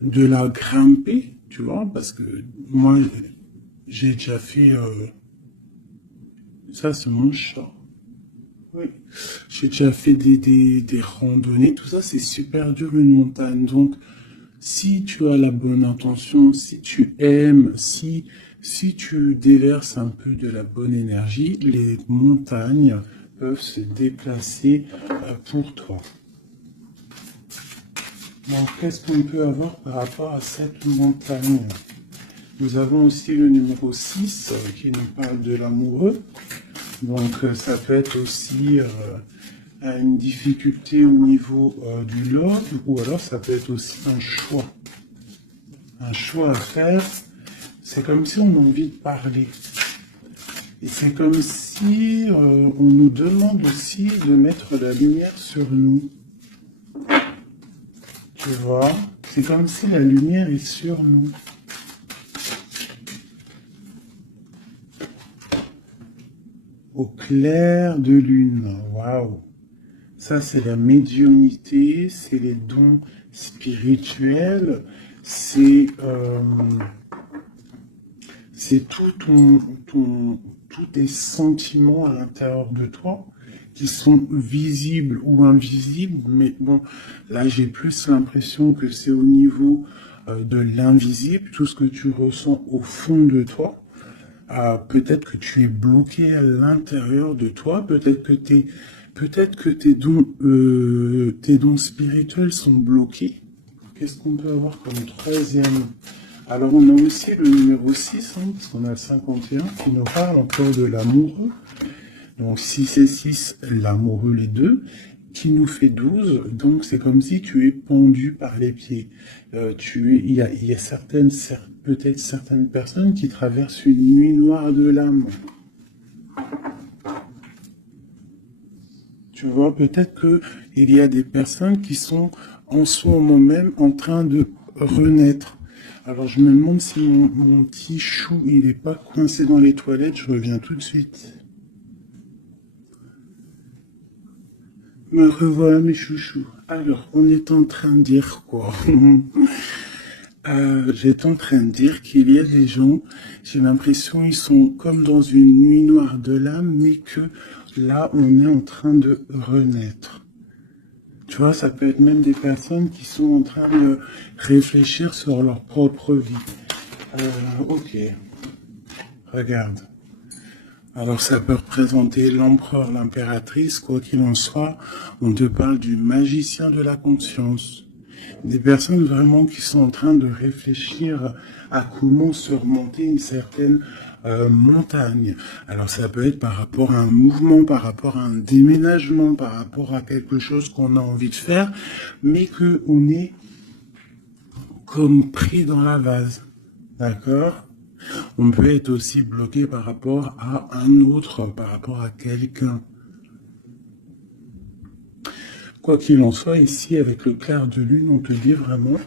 de la grimper, tu vois, parce que moi, j'ai déjà fait... ça, c'est mon chat. Oui. J'ai déjà fait des randonnées, tout ça, c'est super dur une montagne. Donc, si tu as la bonne intention, si tu aimes, si tu déverses un peu de la bonne énergie, les montagnes peuvent se déplacer pour toi. Donc, qu'est-ce qu'on peut avoir par rapport à cette montagne? Nous avons aussi le numéro 6 qui nous parle de l'amoureux. Donc, ça peut être aussi une difficulté au niveau du love, ou alors ça peut être aussi un choix. Un choix à faire. C'est comme si on a envie de parler. Et c'est comme si on nous demande aussi de mettre la lumière sur nous. Tu vois? C'est comme si la lumière est sur nous. Au clair de lune. Waouh! Ça, c'est la médiumnité, c'est les dons spirituels, c'est tous tes sentiments à l'intérieur de toi qui sont visibles ou invisibles. Mais bon, là, j'ai plus l'impression que c'est au niveau de l'invisible, tout ce que tu ressens au fond de toi. Peut-être que tu es bloqué à l'intérieur de toi, peut-être que tes dons spirituels sont bloqués. Qu'est-ce qu'on peut avoir comme troisième? Alors on a aussi le numéro 6, hein, parce qu'on a le 51 qui nous parle encore de l'amoureux. Donc 6 et 6, l'amoureux les deux, qui nous fait 12. Donc c'est comme si tu es pendu par les pieds. Il y a peut-être certaines personnes qui traversent une nuit noire de l'âme. Tu vois, peut-être que il y a des personnes qui sont en ce moment même en train de renaître. Alors je me demande si mon petit chou, il est pas coincé dans les toilettes, je reviens tout de suite. Me revoilà mes chouchous. Alors, on est en train de dire quoi? J'étais en train de dire qu'il y a des gens, j'ai l'impression ils sont comme dans une nuit noire de l'âme, mais que là, on est en train de renaître. Tu vois, ça peut être même des personnes qui sont en train de réfléchir sur leur propre vie. Ok, regarde. Alors ça peut représenter l'empereur, l'impératrice, quoi qu'il en soit, on te parle du magicien de la conscience. Des personnes vraiment qui sont en train de réfléchir à comment surmonter une certaine montagne. Alors ça peut être par rapport à un mouvement, par rapport à un déménagement, par rapport à quelque chose qu'on a envie de faire, mais qu'on est comme pris dans la vase. D'accord? On peut être aussi bloqué par rapport à un autre, par rapport à quelqu'un. Quoi qu'il en soit, ici, avec le clair de lune, on te dit vraiment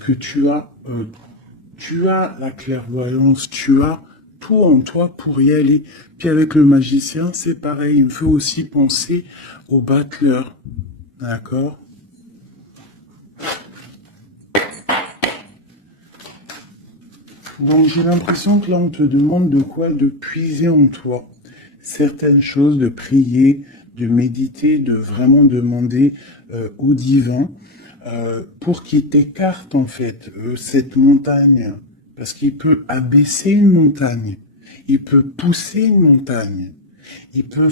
que tu as la clairvoyance, tu as tout en toi pour y aller. Puis avec le magicien, c'est pareil, il me fait aussi penser au battleur. D'accord? Donc j'ai l'impression que là on te demande de quoi? De puiser en toi certaines choses, de prier, de méditer, de vraiment demander au divin pour qu'il t'écarte en fait cette montagne. Parce qu'il peut abaisser une montagne, il peut pousser une montagne, il peut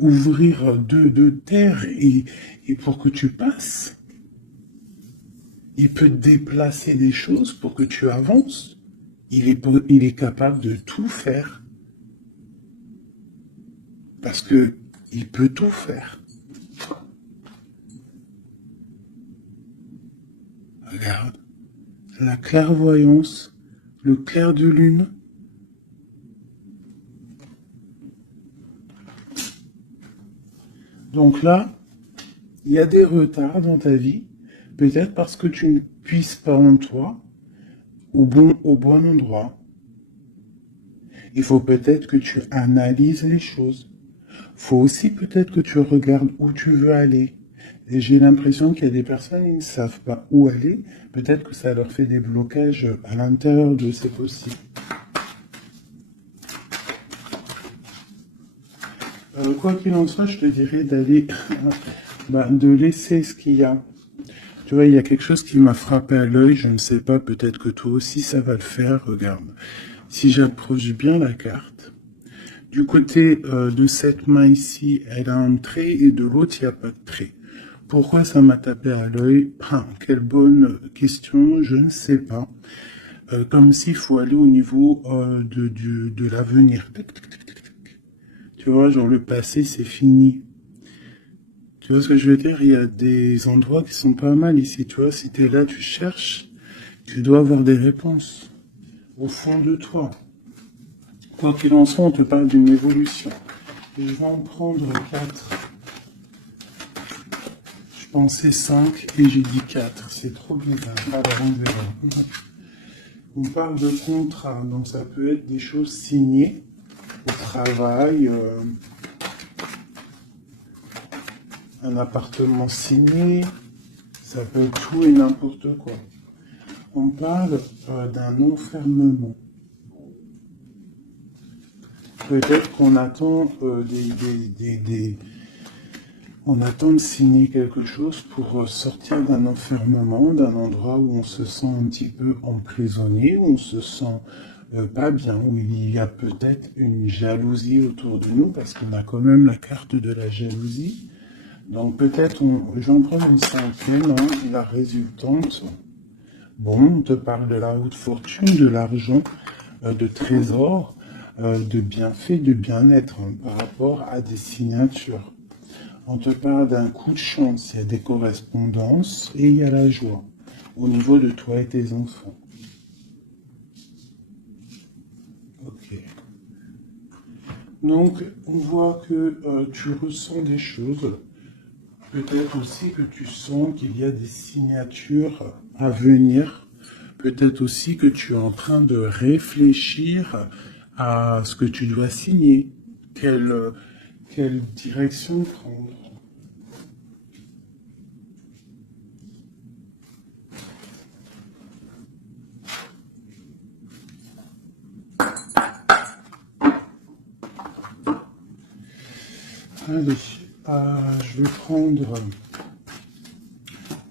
ouvrir deux terres et pour que tu passes. Il peut déplacer des choses pour que tu avances. Il est capable de tout faire. Parce que il peut tout faire. Regarde. La clairvoyance, le clair de lune. Donc là, il y a des retards dans ta vie. Peut-être parce que tu ne puisses pas en toi au bon endroit. Il faut peut-être que tu analyses les choses. Il faut aussi peut-être que tu regardes où tu veux aller. Et j'ai l'impression qu'il y a des personnes, ils ne savent pas où aller. Peut-être que ça leur fait des blocages à l'intérieur d'eux, c'est possible. Quoi qu'il en soit, je te dirais d'aller, de laisser ce qu'il y a. Tu vois, il y a quelque chose qui m'a frappé à l'œil, je ne sais pas, peut-être que toi aussi ça va le faire, regarde. Si j'approche bien la carte, du côté de cette main ici, elle a un trait et de l'autre, il n'y a pas de trait. Pourquoi ça m'a tapé à l'œil? Quelle bonne question, je ne sais pas. Comme s'il faut aller au niveau de l'avenir. Tu vois, genre le passé, c'est fini. Tu vois ce que je veux dire? Il y a des endroits qui sont pas mal ici. Tu vois, si tu es là, tu cherches, tu dois avoir des réponses au fond de toi. Quoi qu'il en soit, on te parle d'une évolution. Et je vais en prendre 4. Je pensais 5 et j'ai dit 4. C'est trop bizarre. Alors on verra. On parle de contrat, donc ça peut être des choses signées au travail, un appartement signé, ça peut être tout et n'importe quoi. On parle d'un enfermement. Peut-être qu'on attend on attend de signer quelque chose pour sortir d'un enfermement, d'un endroit où on se sent un petit peu emprisonné, où on se sent pas bien, où il y a peut-être une jalousie autour de nous, parce qu'on a quand même la carte de la jalousie. Donc peut-être, j'en prends une 5e, la résultante. Bon, on te parle de la haute fortune, de l'argent, de trésors, de bienfaits, de bien-être par rapport à des signatures. On te parle d'un coup de chance, il y a des correspondances et il y a la joie au niveau de toi et tes enfants. Ok. Donc, on voit que tu ressens des choses. Peut-être aussi que tu sens qu'il y a des signatures à venir. Peut-être aussi que tu es en train de réfléchir à ce que tu dois signer. Quelle direction prendre. Allez, je vais prendre.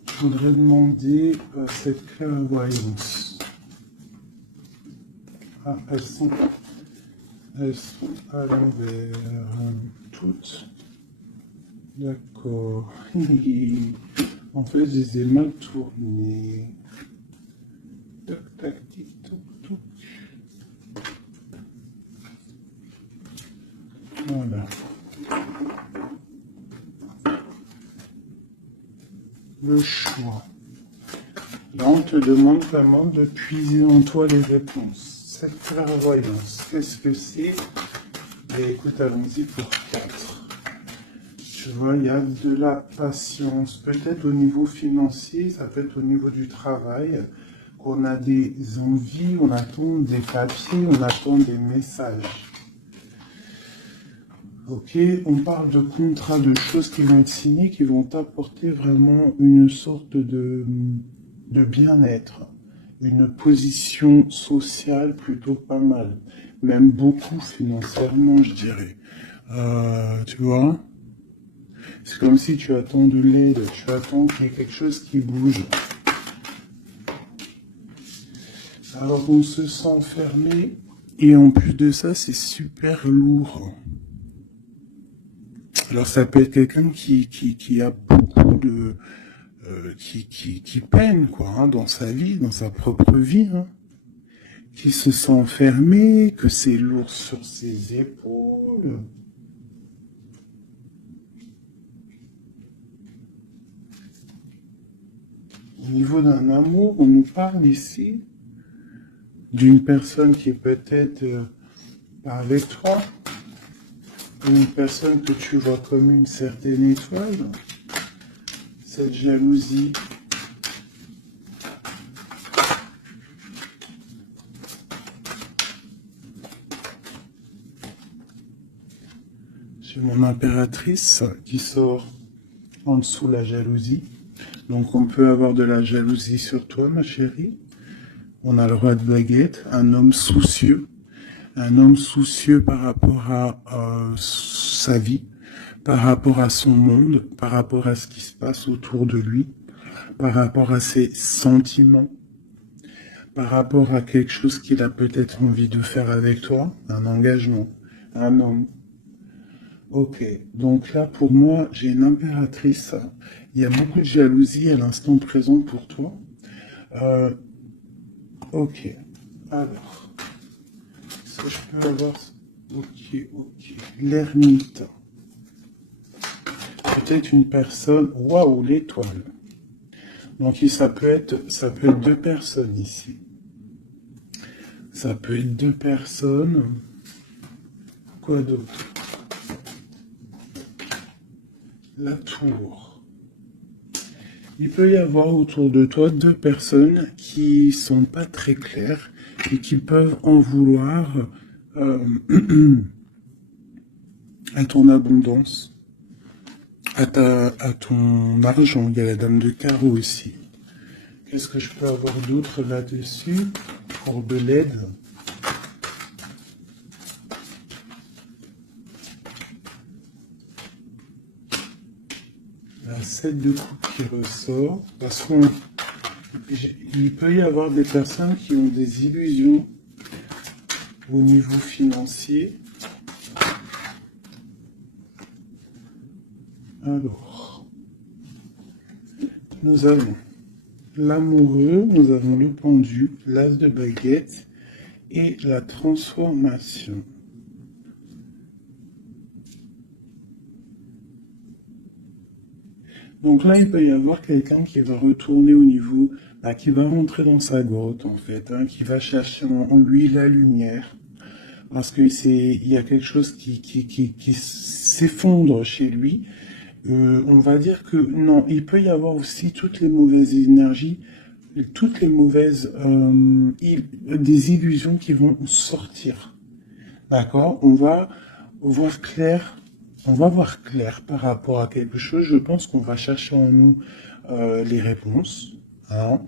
Je voudrais demander cette clairvoyance. Elles sont à l'envers. Toutes. D'accord. En fait, je les ai mal tournées. Tac, tac, tic, toc, toc. Voilà. Le choix. Là, on te demande vraiment de puiser en toi les réponses. Cette clairvoyance, qu'est-ce que c'est? Et écoute, allons-y pour 4. Tu vois, il y a de la patience. Peut-être au niveau financier, ça peut être au niveau du travail, qu'on a des envies, on attend des papiers, on attend des messages. Ok, on parle de contrats, de choses qui vont être signées, qui vont apporter vraiment une sorte de bien-être, une position sociale plutôt pas mal, même beaucoup financièrement, je dirais. Tu vois, c'est comme si tu attends de l'aide, tu attends qu'il y ait quelque chose qui bouge. Alors on se sent fermé, et en plus de ça, c'est super lourd. Alors ça peut être quelqu'un qui a beaucoup de... qui peine, quoi, dans sa vie, dans sa propre vie, qui se sent enfermé, que c'est lourd sur ses épaules. Au niveau d'un amour, on nous parle ici d'une personne qui est peut-être pas avec toi, une personne que tu vois comme une certaine étoile. Cette jalousie. J'ai mon impératrice qui sort En dessous, la jalousie. Donc, on peut avoir de la jalousie sur toi, ma chérie. On a le roi de baguette, un homme soucieux. Un homme soucieux par rapport à sa vie, par rapport à son monde, par rapport à ce qui se passe autour de lui, par rapport à ses sentiments, par rapport à quelque chose qu'il a peut-être envie de faire avec toi, un engagement, un homme. Ok, donc là pour moi j'ai une impératrice, il y a beaucoup de jalousie à l'instant présent pour toi. Euh, ok, alors, est-ce que je peux avoir... Ok, l'ermite. Peut-être une personne... Waouh, l'étoile. Donc ça peut être deux personnes ici. Ça peut être deux personnes. Quoi d'autre? La tour. Il peut y avoir autour de toi deux personnes qui sont pas très claires et qui peuvent en vouloir à ton abondance, à ton argent. Il y a la dame de carreau aussi. Qu'est-ce que je peux avoir d'autre là-dessus pour de l'aide? La 7 de coupe qui ressort, parce qu'il peut y avoir des personnes qui ont des illusions au niveau financier. Alors, nous avons l'amoureux, nous avons le pendu, l'as de baguette et la transformation. Donc là, il peut y avoir quelqu'un qui va retourner au niveau, qui va rentrer dans sa grotte en fait, qui va chercher en lui la lumière, parce que il y a quelque chose qui s'effondre chez lui. On va dire que non, il peut y avoir aussi toutes les mauvaises énergies, toutes les mauvaises des illusions qui vont sortir. D'accord? On va voir clair. On va voir clair par rapport à quelque chose. Je pense qu'on va chercher en nous les réponses. Hein,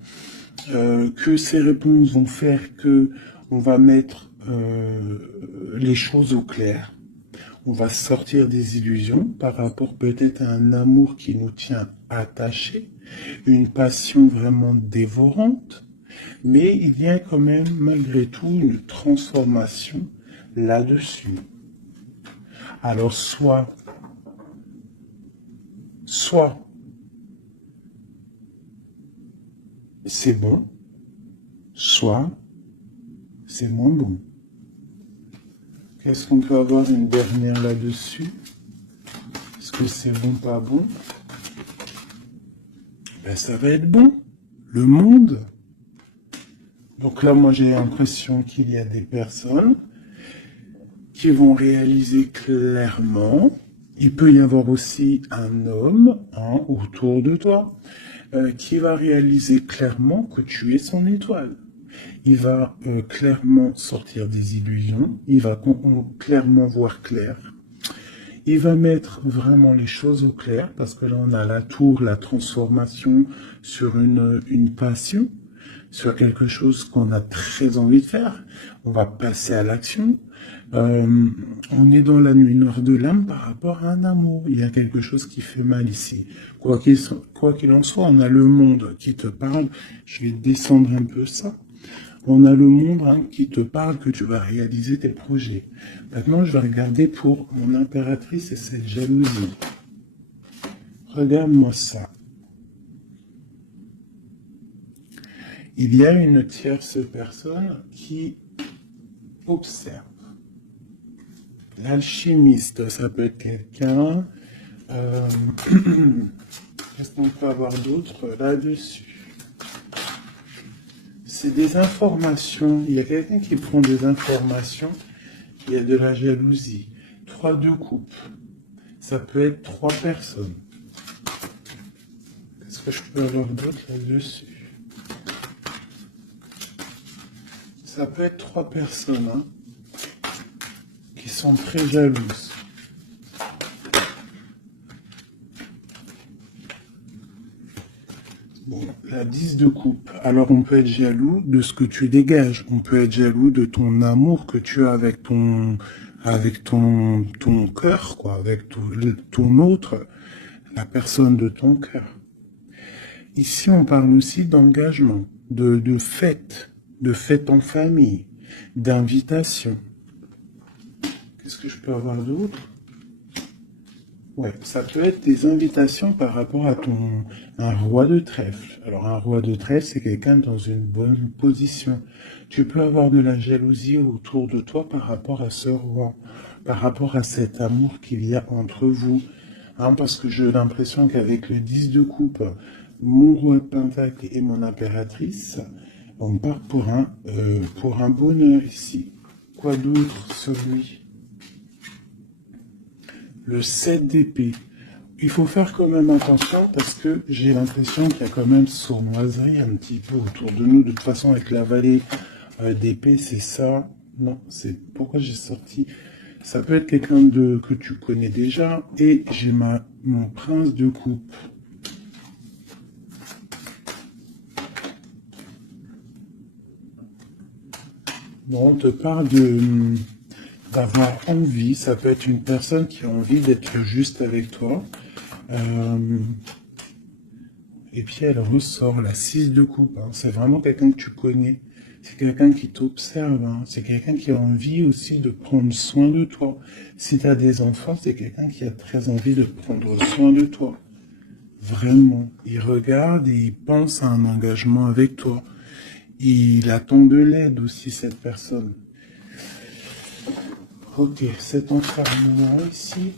que ces réponses vont faire que on va mettre les choses au clair. On va sortir des illusions par rapport peut-être à un amour qui nous tient attachés, une passion vraiment dévorante, mais il y a quand même malgré tout une transformation là-dessus. Alors soit c'est bon, soit c'est moins bon. Qu'est-ce qu'on peut avoir une dernière là-dessus? Est-ce que c'est bon, pas bon? Ben, ça va être bon. Le monde. Donc là, moi, j'ai l'impression qu'il y a des personnes qui vont réaliser clairement. Il peut y avoir aussi un homme autour de toi qui va réaliser clairement que tu es son étoile. Il va clairement sortir des illusions, il va clairement voir clair. Il va mettre vraiment les choses au clair, parce que là on a la tour, la transformation sur une passion, sur quelque chose qu'on a très envie de faire. On va passer à l'action. On est dans la nuit noire de l'âme par rapport à un amour. Il y a quelque chose qui fait mal ici. Quoi qu'il en soit, on a le monde qui te parle. Je vais descendre un peu ça. On a le monde qui te parle que tu vas réaliser tes projets. Maintenant, je vais regarder pour mon impératrice et cette jalousie. Regarde-moi ça. Il y a une tierce personne qui observe. L'alchimiste, ça peut être quelqu'un. Qu'est-ce qu'on peut avoir d'autre là-dessus? C'est des informations. Il y a quelqu'un qui prend des informations. Il y a de la jalousie. 3 de coupe. Ça peut être 3 personnes. Qu'est-ce que je peux avoir d'autre là-dessus? Ça peut être 3 personnes qui sont très jalouses. Bon, la 10 de coupe. Alors, on peut être jaloux de ce que tu dégages. On peut être jaloux de ton amour que tu as avec ton cœur, quoi, avec ton autre, la personne de ton cœur. Ici, on parle aussi d'engagement, de fête en famille, d'invitation. Qu'est-ce que je peux avoir d'autre? Ouais, ça peut être des invitations par rapport à un roi de trèfle. Alors, un roi de trèfle, c'est quelqu'un dans une bonne position. Tu peux avoir de la jalousie autour de toi par rapport à ce roi, par rapport à cet amour qu'il y a entre vous. Hein, parce que j'ai l'impression qu'avec le 10 de coupe, mon roi de pentacle et mon impératrice, on part pour un bonheur ici. Quoi d'autre sur lui? Le 7 d'épée. Il faut faire quand même attention parce que j'ai l'impression qu'il y a quand même sournoiserie un petit peu autour de nous. De toute façon, avec la vallée d'épée, c'est ça. Non, c'est pourquoi j'ai sorti. Ça peut être quelqu'un que tu connais déjà. Et j'ai mon prince de coupe. Bon, on te parle d'avoir envie. Ça peut être une personne qui a envie d'être juste avec toi. Et puis elle ressort la 6 de coupe. Hein. C'est vraiment quelqu'un que tu connais. C'est quelqu'un qui t'observe. Hein. C'est quelqu'un qui a envie aussi de prendre soin de toi. Si tu as des enfants, c'est quelqu'un qui a très envie de prendre soin de toi. Vraiment. Il regarde et il pense à un engagement avec toi. Il attend de l'aide aussi, cette personne. Ok, cet enfermement ici.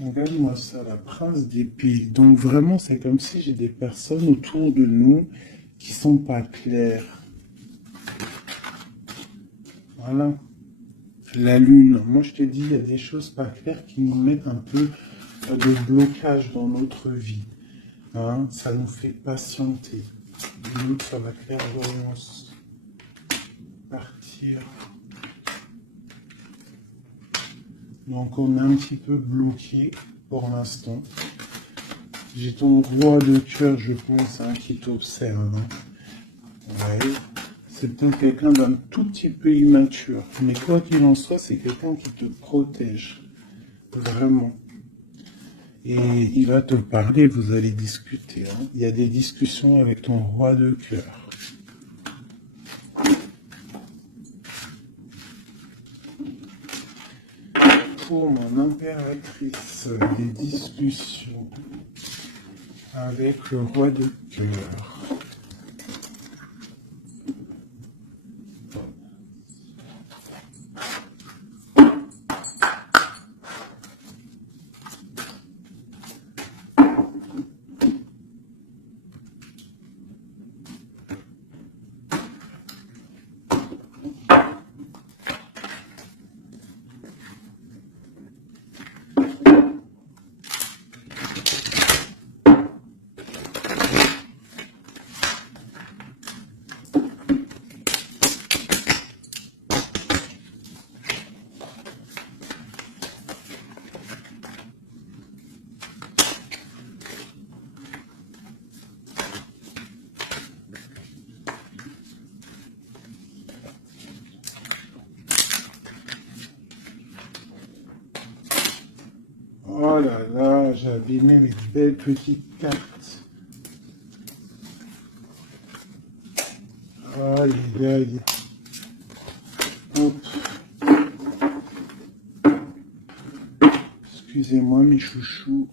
Regarde-moi ça, la prince d'épée. Donc vraiment, c'est comme si j'ai des personnes autour de nous qui sont pas claires. Voilà. La lune. Moi, je te dis, il y a des choses pas claires qui nous mettent un peu de blocage dans notre vie. Hein, ça nous fait patienter. L'autre, ça va clairvoyance. Partir. Donc, on est un petit peu bloqué pour l'instant. J'ai ton roi de cœur, je pense, hein, qui t'observe. Hein. Ouais. C'est peut-être quelqu'un d'un tout petit peu immature. Mais quoi qu'il en soit, c'est quelqu'un qui te protège. Vraiment. Et il va te parler, vous allez discuter. Hein. Il y a des discussions avec ton roi de cœur. Pour mon impératrice, des discussions avec le roi de cœur. Oh là là, j'ai abîmé mes belles petites cartes. Aïe, aïe. Hop. Excusez-moi, mes chouchous.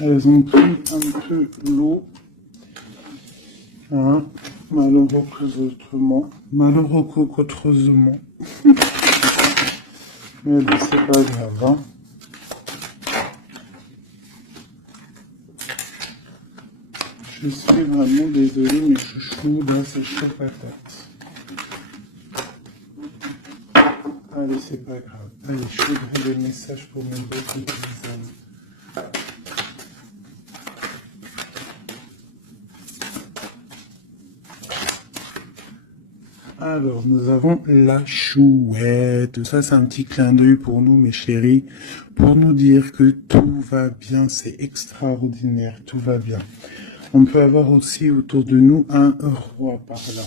Elles ont pris un peu l'eau. Hein, malheureusement. Mais bon, c'est pas grave. Hein. Je suis vraiment désolé, mes chouchous. Là, c'est chaud patate. Allez, c'est pas grave. Allez, je voudrais des messages pour mes beaux petits amis. Alors, nous avons la chouette. Ça, c'est un petit clin d'œil pour nous, mes chéris, pour nous dire que tout va bien, c'est extraordinaire, tout va bien. On peut avoir aussi autour de nous un roi par là.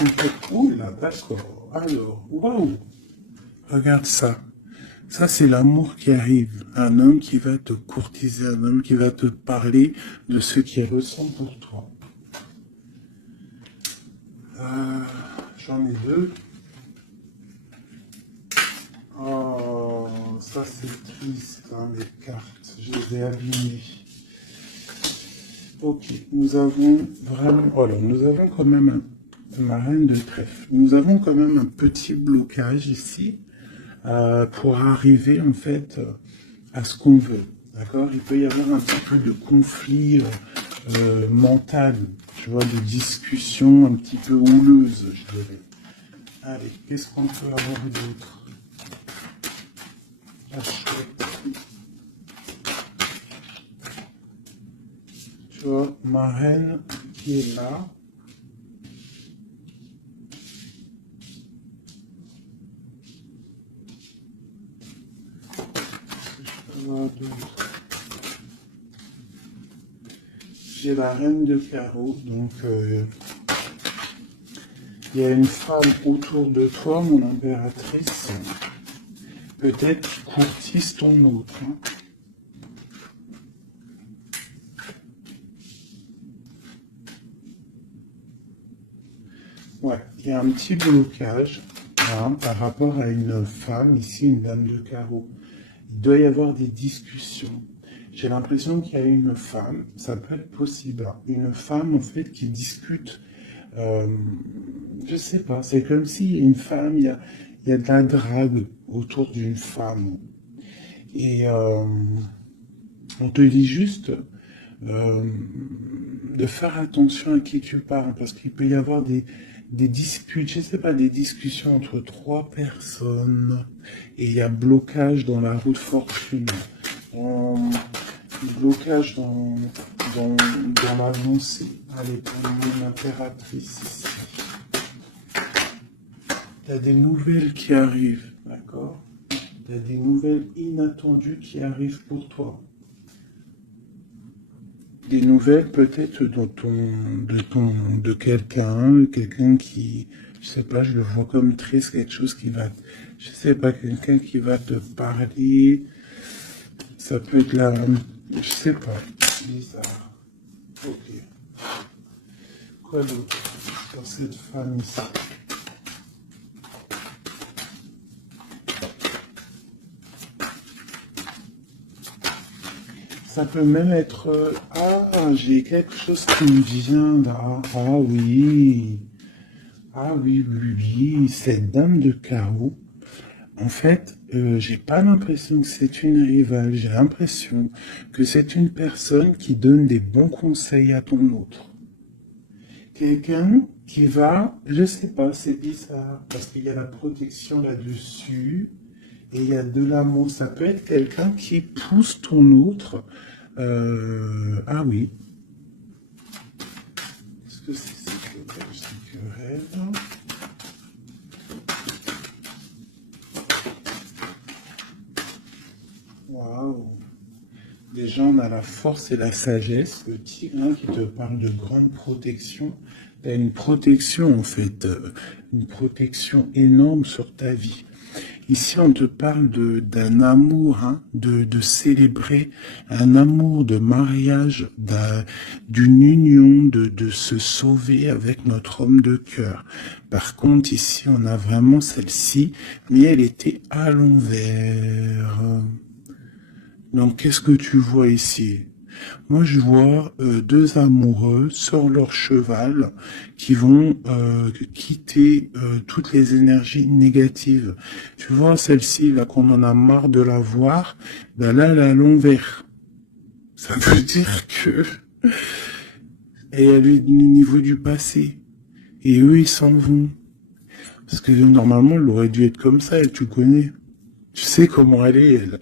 On peut... Oh là, d'accord. Alors, waouh. Regarde ça. Ça, c'est l'amour qui arrive. Un homme qui va te courtiser, un homme qui va te parler de ce qu'il ressent pour toi. J'en ai deux. Oh, ça c'est triste, hein, les cartes. Je les ai abîmées. Ok, nous avons vraiment... Alors, nous avons quand même la reine de trèfle. Nous avons quand même un petit blocage ici pour arriver en fait à ce qu'on veut. D'accord? Il peut y avoir un petit peu de conflit mental, tu vois, de discussion un petit peu houleuse, je dirais. Allez, qu'est-ce qu'on peut avoir d'autre? La chouette. Tu vois, ma reine qui est là. J'ai la reine de carreau, donc il y a une femme autour de toi, mon impératrice, peut-être qui courtise ton autre. Hein. Ouais, il y a un petit blocage hein, par rapport à une femme, ici une dame de carreau. Il doit y avoir des discussions. J'ai l'impression qu'il y a une femme, ça peut être possible, hein, une femme en fait qui discute, je sais pas, c'est comme si une femme, il y a de la drague autour d'une femme. Et on te dit juste de faire attention à qui tu parles, parce qu'il peut y avoir des disputes, je sais pas, des discussions entre trois personnes, et il y a blocage dans la roue de fortune. Blocage dans l'avancée. Allez, pour mon impératrice ici. Il y a des nouvelles qui arrivent, d'accord? Il y a des nouvelles inattendues qui arrivent pour toi. Des nouvelles peut-être de quelqu'un qui, je sais pas, je le vois comme triste, quelque chose qui va, je sais pas, quelqu'un qui va te parler. Ça peut être là, je sais pas, bizarre. Ok. Quoi d'autre dans cette femme ici? Ça peut même être... ah, j'ai quelque chose qui me vient là. Ah oui. Ah oui, oui, oui. Cette dame de carreau. En fait, j'ai pas l'impression que c'est une rivale. J'ai l'impression que c'est une personne qui donne des bons conseils à ton autre. Quelqu'un qui va... Je sais pas, c'est bizarre. Parce qu'il y a la protection là-dessus. Et il y a de l'amour. Ça peut être quelqu'un qui pousse ton autre. Ah oui. Est-ce que c'est cette querelle? Waouh. Déjà, on a la force et la sagesse. Le tigre hein, qui te parle de grande protection. Tu as une protection, en fait. Une protection énorme sur ta vie. Ici, on te parle d'un amour, hein, de célébrer un amour de mariage, d'une union, de se sauver avec notre homme de cœur. Par contre, ici, on a vraiment celle-ci, mais elle était à l'envers. Donc, qu'est-ce que tu vois ici? Moi, je vois deux amoureux sur leur cheval qui vont quitter toutes les énergies négatives. Tu vois, celle-ci, là, qu'on en a marre de la voir, ben là, elle est à l'envers. Ça veut dire que... Et elle est au niveau du passé. Et eux, ils s'en vont. Parce que normalement, elle aurait dû être comme ça, elle, tu connais. Tu sais comment elle est, elle.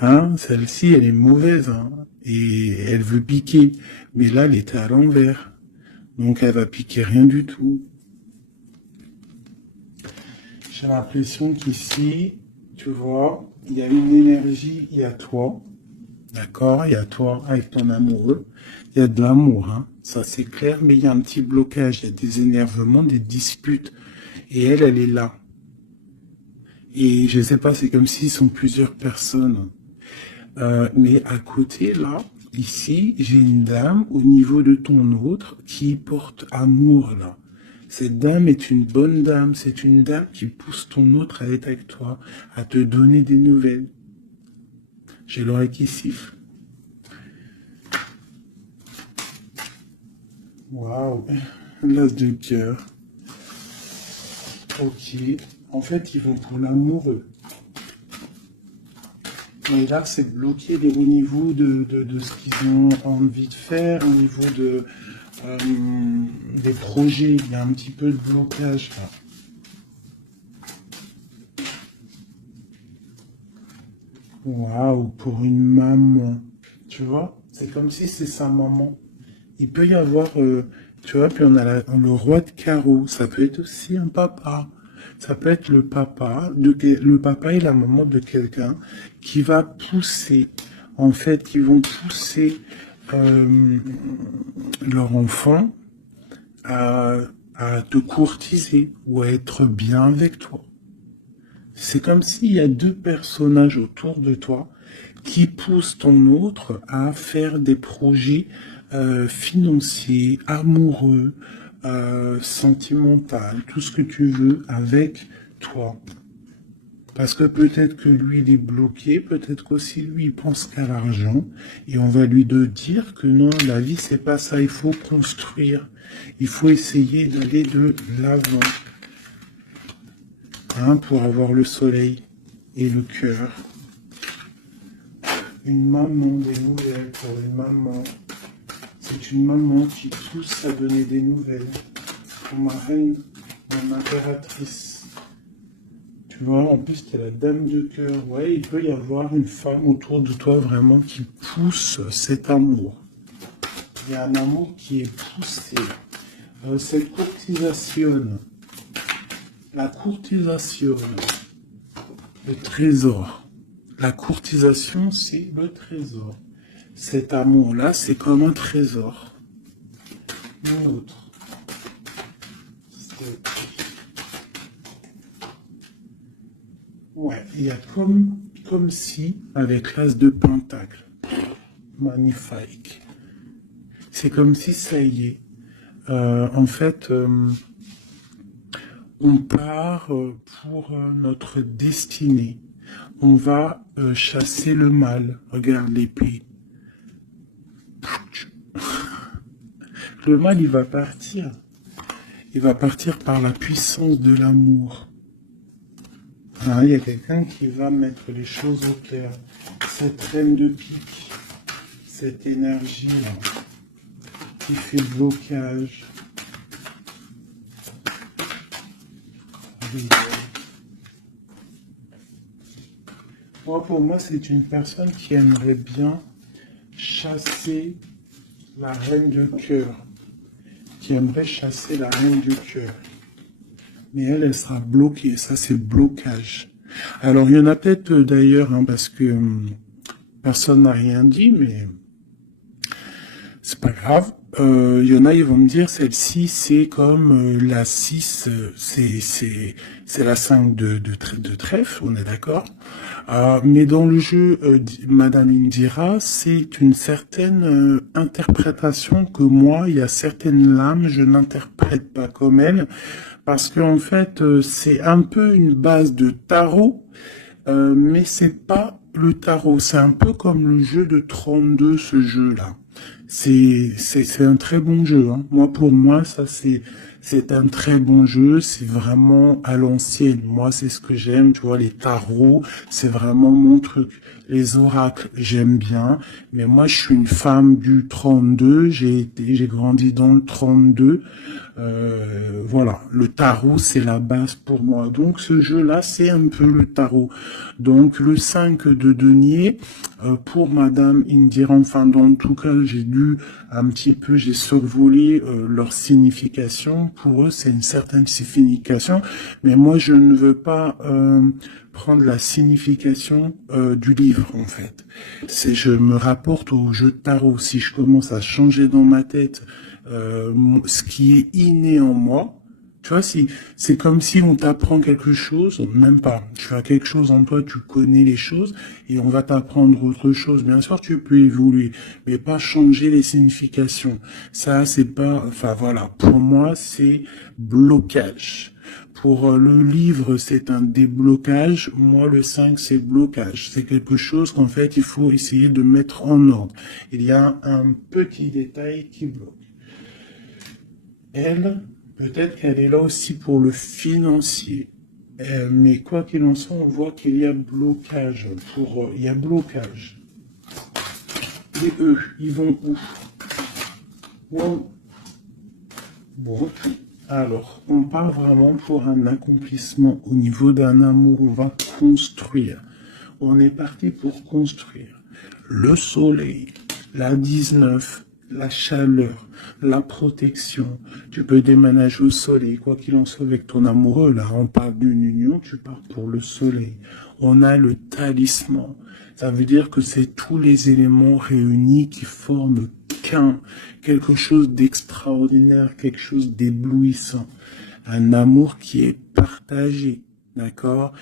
Hein, celle-ci, elle est mauvaise, hein, et elle veut piquer. Mais là, elle était à l'envers. Donc elle va piquer rien du tout. J'ai l'impression qu'ici, tu vois, il y a une énergie, il y a toi. D'accord? Il y a toi avec ton amoureux. Il y a de l'amour, hein. Ça c'est clair, mais il y a un petit blocage. Il y a des énervements, des disputes. Et elle est là. Et je sais pas, c'est comme s'ils sont plusieurs personnes. Mais à côté, là, ici, j'ai une dame au niveau de ton autre qui porte amour, là. Cette dame est une bonne dame. C'est une dame qui pousse ton autre à être avec toi, à te donner des nouvelles. J'ai l'oreille qui siffle. Waouh, l'as de cœur. Ok. En fait, ils vont pour l'amoureux. Mais là, c'est bloqué au niveau de ce qu'ils ont envie de faire, au niveau des projets. Il y a un petit peu de blocage là. Waouh, pour une maman. Tu vois, c'est comme si c'est sa maman. Il peut y avoir, tu vois, puis on a le roi de carreau. Ça peut être aussi un papa. Ça peut être le papa et la maman de quelqu'un qui va pousser, en fait, qui vont pousser euh, leur enfant à, à te courtiser ou à être bien avec toi. C'est comme s'il y a deux personnages autour de toi qui poussent ton autre à faire des projets financiers, amoureux, sentimentaux, tout ce que tu veux avec toi. Parce que peut-être que lui, il est bloqué, peut-être qu'aussi lui, il pense qu'à l'argent, et on va lui dire que non, la vie, c'est pas ça, il faut construire, il faut essayer d'aller de l'avant, hein, pour avoir le soleil et le cœur. Une maman, des nouvelles pour une maman. C'est une maman qui pousse à donner des nouvelles. Pour ma reine, mon impératrice. Tu vois, en plus, tu es la dame de cœur. Ouais, il peut y avoir une femme autour de toi vraiment qui pousse cet amour. Il y a un amour qui est poussé. Cette courtisation, la courtisation, le trésor. La courtisation, c'est le trésor. Cet amour-là, c'est comme un trésor. L'autre. Ouais, il y a comme si, avec l'as de pentacle. Magnifique. C'est comme si ça y est. En fait, on part pour notre destinée. On va chasser le mal. Regarde l'épée. Le mal, il va partir. Il va partir par la puissance de l'amour. Ah, il y a quelqu'un qui va mettre les choses au clair. Cette reine de pique, cette énergie-là, qui fait blocage. Oui. Pour moi, c'est une personne qui aimerait bien chasser la reine de cœur. Qui aimerait chasser la reine du cœur. Mais elle sera bloquée. Ça, c'est blocage. Alors, il y en a peut-être d'ailleurs, hein, parce que personne n'a rien dit, mais c'est pas grave. Il y en a, ils vont me dire, celle-ci, c'est comme la 6, c'est la 5 de trèfle, on est d'accord. Mais dans le jeu, Madame Indira, c'est une certaine interprétation que moi, il y a certaines lames, je n'interprète pas comme elle, parce qu'en fait, c'est un peu une base de tarot, mais c'est pas le tarot. C'est un peu comme le jeu de 32, ce jeu-là. C'est un très bon jeu, hein. Pour moi, ça C'est un très bon jeu, c'est vraiment à l'ancienne. Moi, c'est ce que j'aime, tu vois, les tarots, c'est vraiment mon truc. Les oracles, j'aime bien, mais moi, je suis une femme du 32, j'ai grandi dans le 32. Voilà, le tarot, c'est la base pour moi. Donc, ce jeu-là, c'est un peu le tarot. Donc, le 5 de denier, pour Madame Indira, enfin, dans tout cas, j'ai survolé leur signification. Pour eux, c'est une certaine signification, mais moi, je ne veux pas prendre la signification du livre, en fait. Je me rapporte au jeu de tarot. Si je commence à changer dans ma tête ce qui est inné en moi, tu vois, si c'est comme si on t'apprend quelque chose, même pas. Tu as quelque chose en toi, tu connais les choses, et on va t'apprendre autre chose. Bien sûr, tu peux évoluer, mais pas changer les significations. Ça, c'est pas, enfin voilà. Pour moi, c'est blocage. Pour le livre, c'est un déblocage. Moi, le 5, c'est blocage. C'est quelque chose qu'en fait, il faut essayer de mettre en ordre. Il y a un petit détail qui bloque. Elle, peut-être qu'elle est là aussi pour le financier. Mais quoi qu'il en soit, on voit qu'il y a blocage. Il y a blocage. Et eux, ils vont où? Wow. Bon. Alors, on part vraiment pour un accomplissement au niveau d'un amour. On va construire. On est parti pour construire. Le soleil, la 19, la chaleur, la protection. Tu peux déménager au soleil, quoi qu'il en soit avec ton amoureux. Là, on parle d'une union, tu pars pour le soleil. On a le talisman. Ça veut dire que c'est tous les éléments réunis qui forment quelque chose d'extraordinaire, quelque chose d'éblouissant. Un amour qui est partagé, d'accord?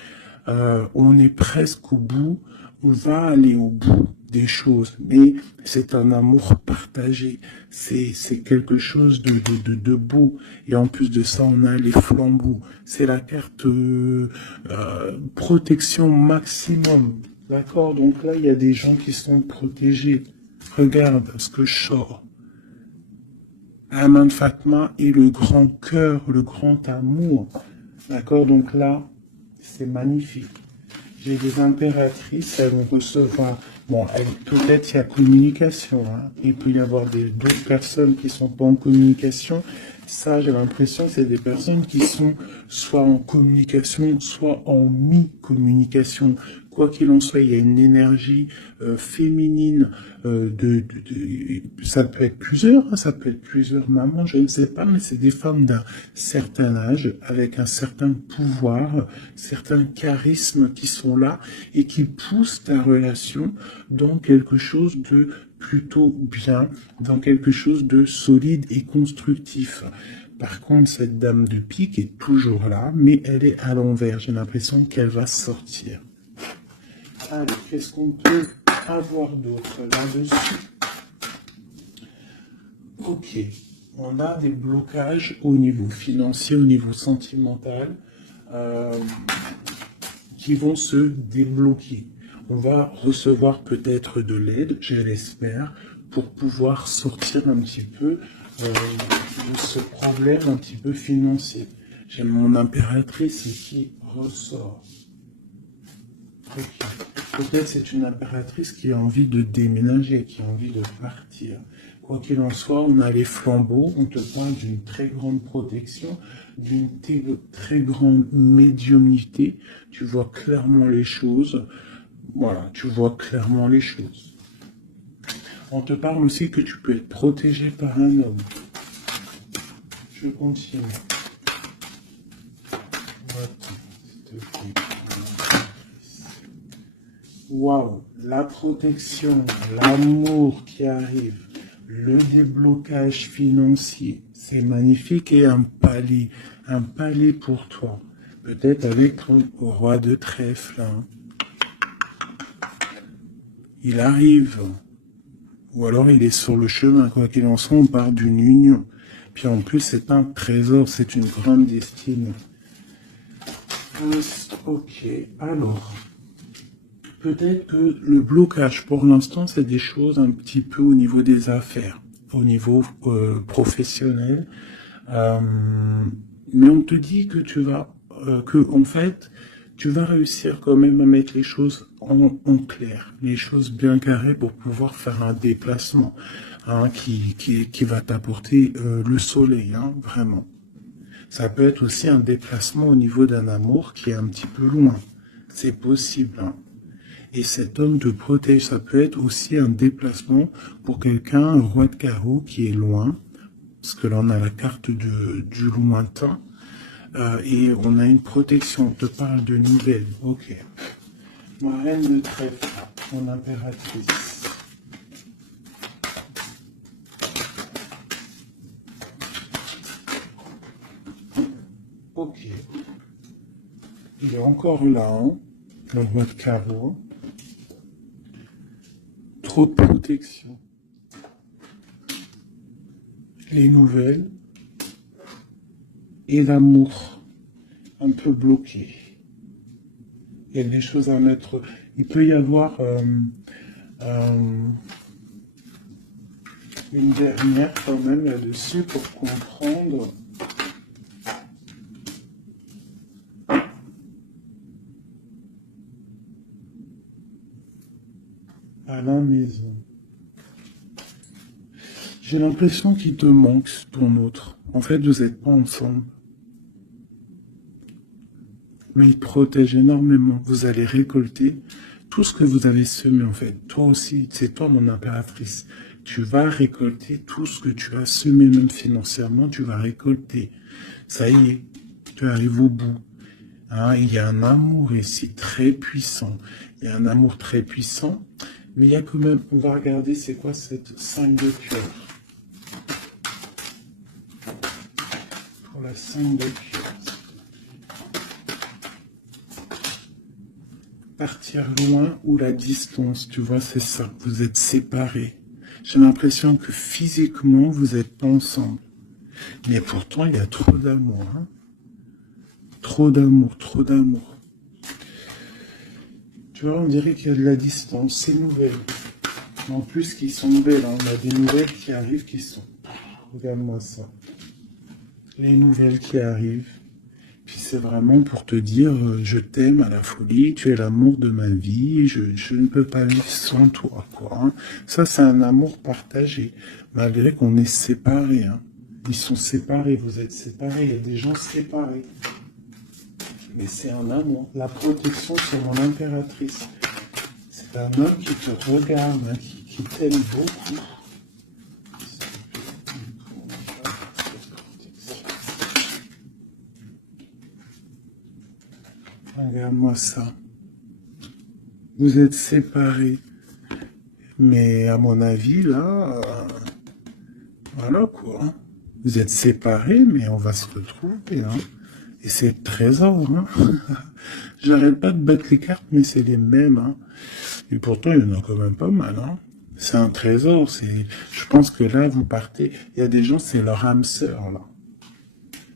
On est presque au bout, on va aller au bout des choses, mais c'est un amour partagé, c'est quelque chose de beau, et en plus de ça, on a les flambeaux, c'est la carte protection maximum, d'accord? Donc là, il y a des gens qui sont protégés. Regarde ce que je sors. Aman Fatma et le grand cœur, le grand amour. D'accord? Donc là, c'est magnifique. J'ai des impératrices, elles vont recevoir. Bon, peut-être il y a communication. Hein. Il peut y avoir d'autres personnes qui sont pas en communication. Ça, j'ai l'impression que c'est des personnes qui sont soit en communication, soit en mi-communication. Quoi qu'il en soit, il y a une énergie féminine. Ça peut être plusieurs, hein, ça peut être plusieurs mamans, je ne sais pas, mais c'est des femmes d'un certain âge, avec un certain pouvoir, certains charismes qui sont là et qui poussent ta relation dans quelque chose de plutôt bien, dans quelque chose de solide et constructif. Par contre, cette dame de pique est toujours là, mais elle est à l'envers. J'ai l'impression qu'elle va sortir. Allez, qu'est-ce qu'on peut avoir d'autre là-dessus? Ok, on a des blocages au niveau financier, au niveau sentimental, qui vont se débloquer. On va recevoir peut-être de l'aide, je l'espère, pour pouvoir sortir un petit peu de ce problème un petit peu financier. J'ai mon impératrice qui ressort. Okay. Peut-être c'est une impératrice qui a envie de déménager, qui a envie de partir. Quoi qu'il en soit, on a les flambeaux, on te parle d'une très grande protection, d'une très grande médiumnité. Tu vois clairement les choses. Voilà, tu vois clairement les choses. On te parle aussi que tu peux être protégé par un homme. Je continue. Waouh, la protection, l'amour qui arrive, le déblocage financier, c'est magnifique et un palais pour toi. Peut-être avec ton roi de trèfle. Hein. Il arrive, ou alors il est sur le chemin, quoi qu'il en soit, on part d'une union. Puis en plus, c'est un trésor, c'est une grande destinée. Ok, alors... Peut-être que le blocage, pour l'instant, c'est des choses un petit peu au niveau des affaires, au niveau professionnel. Euh, mais on te dit que en fait, tu vas réussir quand même à mettre les choses en clair, les choses bien carrées pour pouvoir faire un déplacement hein, qui va t'apporter le soleil, hein, vraiment. Ça peut être aussi un déplacement au niveau d'un amour qui est un petit peu loin. C'est possible. Hein. Et cet homme te protège. Ça peut être aussi un déplacement pour quelqu'un, un roi de carreau qui est loin. Parce que là, on a la carte du lointain. Et on a une protection. On te parle de nouvelles. Ok. Ma reine de trèfle, mon impératrice. Ok. Il est encore là, hein, le roi de carreau. Trop de protection. Les nouvelles. Et l'amour. Un peu bloqué. Il y a des choses à mettre. Il peut y avoir une dernière quand même là-dessus pour comprendre. À la maison. J'ai l'impression qu'il te manque ton autre. En fait, vous n'êtes pas ensemble. Mais il te protège énormément. Vous allez récolter tout ce que vous avez semé, en fait. Toi aussi, c'est toi mon impératrice. Tu vas récolter tout ce que tu as semé, même financièrement, tu vas récolter. Ça y est, tu arrives au bout. Hein, il y a un amour ici très puissant. Il y a un amour très puissant. Mais il y a quand même, on va regarder c'est quoi cette 5 de cœur. Pour la 5 de cœur. Partir loin ou la distance, tu vois, c'est ça. Vous êtes séparés. J'ai l'impression que physiquement, vous n'êtes pas ensemble. Mais pourtant, il y a trop d'amour. Hein. Trop d'amour, trop d'amour. Tu vois, on dirait qu'il y a de la distance. C'est nouvelle. En plus, qui sont nouvelles. Hein. On a des nouvelles qui arrivent qui sont... Regarde-moi ça. Les nouvelles qui arrivent. Puis c'est vraiment pour te dire, je t'aime à la folie, tu es l'amour de ma vie, je ne peux pas vivre sans toi, quoi. Hein. Ça, c'est un amour partagé, malgré qu'on est séparés. Hein. Ils sont séparés, vous êtes séparés, il y a des gens séparés. Mais c'est un amour. La protection, c'est mon impératrice. C'est un homme qui te regarde, hein, qui t'aime beaucoup. Regarde-moi ça. Vous êtes séparés. Mais à mon avis, là, voilà quoi. Hein. Vous êtes séparés, mais on va se retrouver. Hein. Et c'est le trésor. Hein. J'arrête pas de battre les cartes, mais c'est les mêmes. Hein. Et pourtant, il y en a quand même pas mal. Hein. C'est un trésor. Je pense que là, vous partez. Il y a des gens, c'est leur âme sœur, là.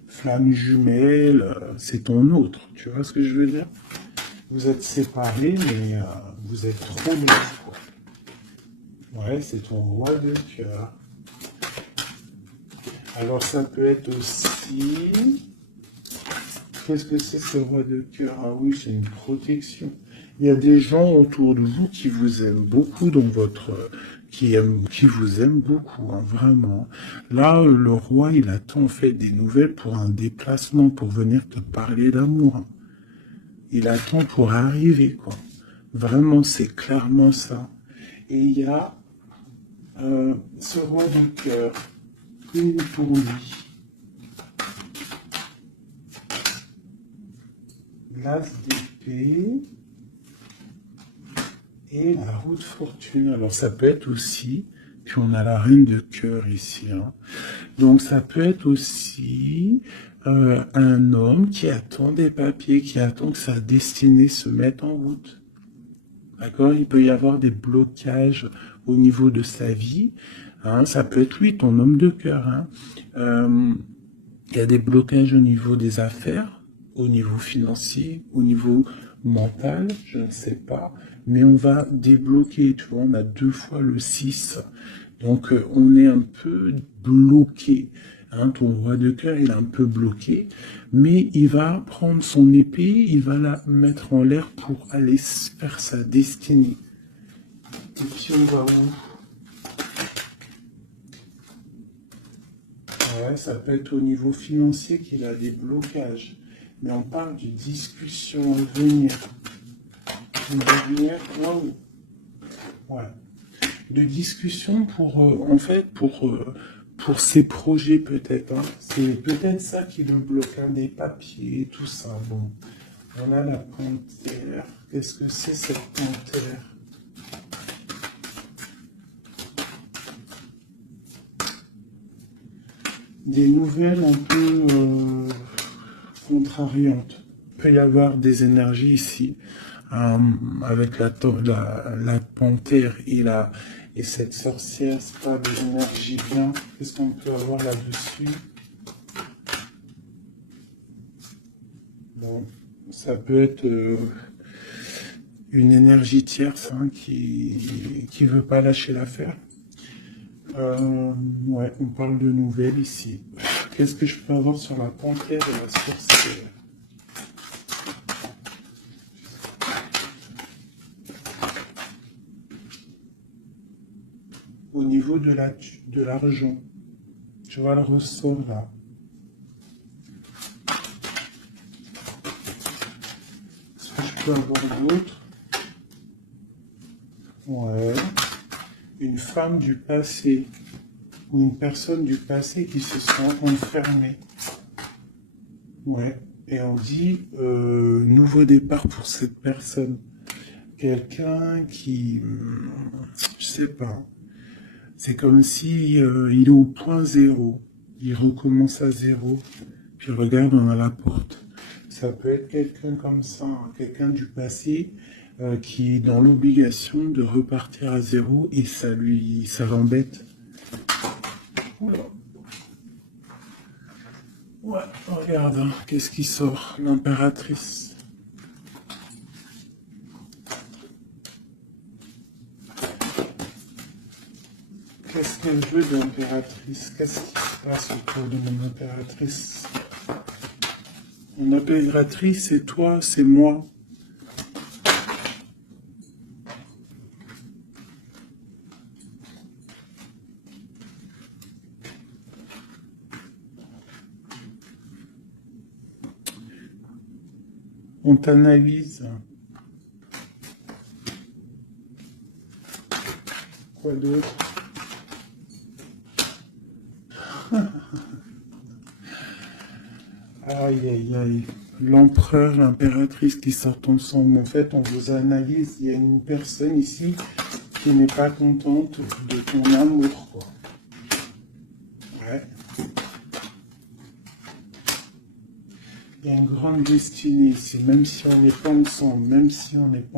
Flamme jumelle, c'est ton autre. Tu vois ce que je veux dire? Vous êtes séparés, mais vous êtes trop bien. Ouais, c'est ton roi de cœur. Alors ça peut être aussi... Qu'est-ce que c'est ce roi de cœur? Ah oui, c'est une protection. Il y a des gens autour de vous qui vous aiment beaucoup dans votre... qui vous aiment beaucoup, hein, vraiment. Là, le roi, il attend en fait des nouvelles pour un déplacement, pour venir te parler d'amour. Hein. Il attend pour arriver, quoi. Vraiment, c'est clairement ça. Et il y a ce roi de cœur, une pour lui. L'as d'épée et la roue de fortune. Alors ça peut être aussi, puis on a la reine de cœur ici. Hein. Donc ça peut être aussi un homme qui attend des papiers, qui attend que sa destinée se mette en route. D'accord? Il peut y avoir des blocages au niveau de sa vie. Hein. Ça peut être lui, ton homme de cœur. Hein. Il y a des blocages au niveau des affaires, au niveau financier, au niveau mental, je ne sais pas. Mais on va débloquer, tu vois, on a 2 fois le 6. Donc on est un peu bloqué. Hein, ton roi de cœur, il est un peu bloqué, mais il va prendre son épée, il va la mettre en l'air pour aller faire sa destinée. Et puis on va où? Ouais, ça peut être au niveau financier qu'il a des blocages. Mais on parle de discussions à venir. Une dernière, wow. Ouais. De discussions pour, en fait, pour ses projets peut-être. Hein. C'est peut-être ça qui le bloque, hein, des papiers, tout ça. Bon, on a la panthère. Qu'est-ce que c'est cette panthère? Des nouvelles un peu contrariantes. Il peut y avoir des énergies ici. Avec la panthère et cette sorcière, c'est pas des énergies bien. Qu'est-ce qu'on peut avoir là-dessus? Bon, ça peut être une énergie tierce, hein, qui veut pas lâcher l'affaire. Ouais, on parle de nouvelles ici. Qu'est-ce que je peux avoir sur la panthère et la sorcière? Au niveau de l'argent, tu vois le ressort là. Est-ce que je peux avoir d'autres? Ouais. Une femme du passé ou une personne du passé qui se sent enfermée. Ouais. Et on dit nouveau départ pour cette personne. Quelqu'un qui, je sais pas. C'est comme si il est au point zéro. Il recommence à zéro. Puis regarde, on a la porte. Ça peut être quelqu'un comme ça, hein, quelqu'un du passé qui est dans l'obligation de repartir à zéro et ça l'embête. Oula. Ouais, regarde, hein, qu'est-ce qui sort? L'impératrice. Qu'est-ce qu'elle veut de l'impératrice? Qu'est-ce qui se passe autour de mon impératrice? Mon impératrice, c'est toi, c'est moi. On t'analyse. Quoi d'autre? Aïe, aïe, aïe. L'empereur, l'impératrice qui sortent ensemble. En fait, on vous analyse. Il y a une personne ici qui n'est pas contente de ton amour, quoi. Ouais. Il y a une grande destinée ici, même si on n'est pas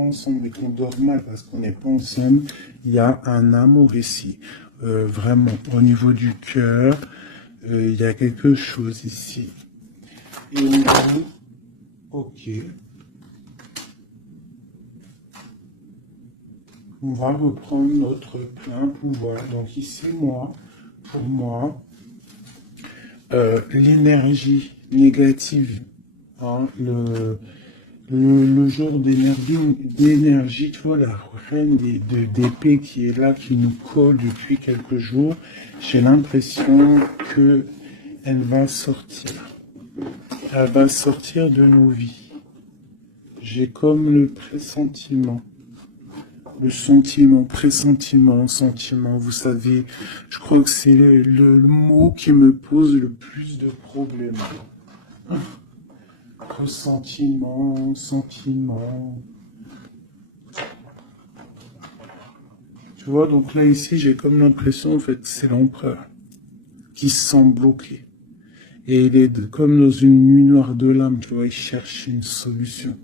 ensemble, et qu'on dort mal parce qu'on n'est pas ensemble, il y a un amour ici. Vraiment, au niveau du cœur, il y a quelque chose ici. Et au niveau, ok. On va reprendre notre plein pouvoir. Donc ici, pour moi, l'énergie négative, hein, le genre d'énergie, tu vois, la reine d'épée qui est là, qui nous colle depuis quelques jours, j'ai l'impression que elle va sortir. Elle va sortir de nos vies. J'ai comme le pressentiment. Le sentiment, vous savez, je crois que c'est le mot qui me pose le plus de problèmes. Ressentiment, sentiment. Tu vois, donc là, ici, j'ai comme l'impression, en fait, que c'est l'empereur qui se sent bloqué. Et il est comme dans une nuit noire de l'âme, tu vois, il cherche une solution.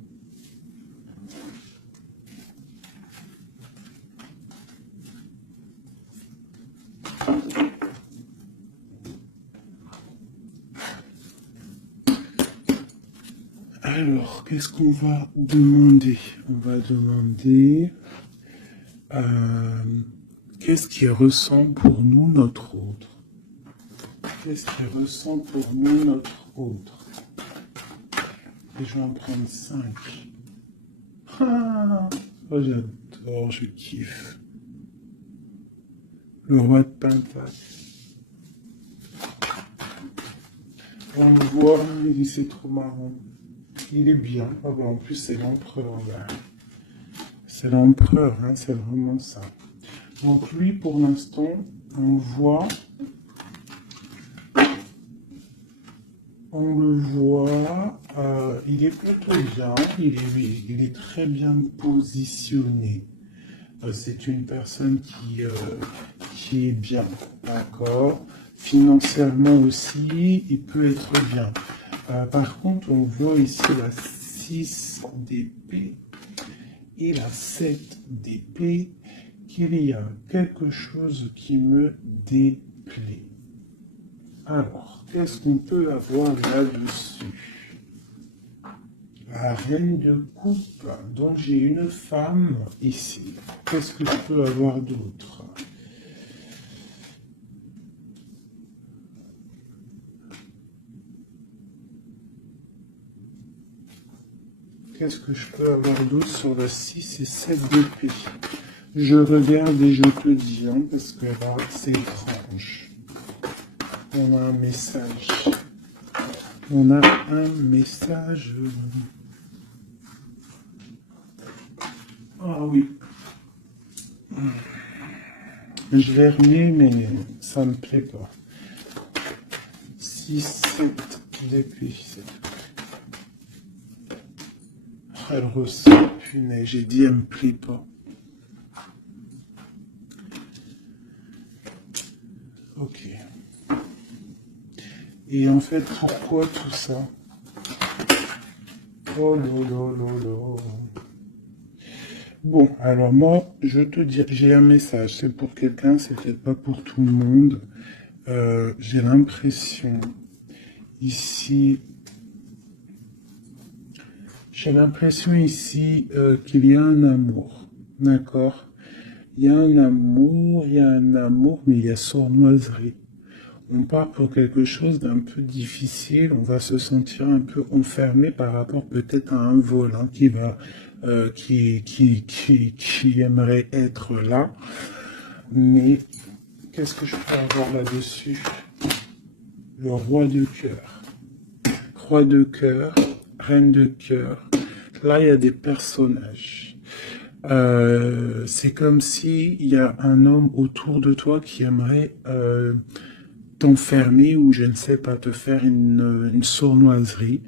Alors, qu'est-ce qu'on va demander? On va demander qu'est-ce qui ressent pour nous notre autre? qu'est-ce qu'il ressent pour nous, notre autre. Et je vais en prendre 5. Ah, oh, j'adore, je kiffe. Le roi de Pentacle. On le voit, c'est trop marrant. Il est bien. Ah ben, en plus, c'est l'empereur, là. C'est l'empereur, hein, c'est vraiment ça. Donc lui, pour l'instant, on le voit, il est plutôt bien, il est très bien positionné. C'est une personne qui est bien, d'accord. Financièrement aussi, il peut être bien. Par contre, on voit ici la 6 d'épée et la 7 d'épée, qu'il y a quelque chose qui me déplaît. Alors, qu'est-ce qu'on peut avoir là-dessus? La reine de coupe, donc j'ai une femme ici. Qu'est-ce que je peux avoir d'autre? Qu'est-ce que je peux avoir d'autre sur le 6 et 7 d'épée? Je regarde et je te dis, hein, parce que là, c'est étrange. On a un message. On a un message. Ah oui. Je l'ai remis, mais ça me plaît pas. 6, 7 d'épée. Elle ressent, punaise, j'ai dit, elle me plaît pas. Ok. Et en fait, pourquoi tout ça? Oh là là là là. Bon, alors moi, je te dis, j'ai un message. C'est pour quelqu'un, c'est peut-être pas pour tout le monde. J'ai l'impression, ici, qu'il y a un amour. D'accord? Il y a un amour, mais il y a sournoiserie. On part pour quelque chose d'un peu difficile, on va se sentir un peu enfermé par rapport peut-être à un volant qui aimerait être là. Mais qu'est-ce que je peux avoir là-dessus? Le roi de cœur. Roi de cœur, reine de cœur. Là, il y a des personnages. C'est comme si il y a un homme autour de toi qui aimerait t'enfermer ou je ne sais pas, te faire une sournoiserie.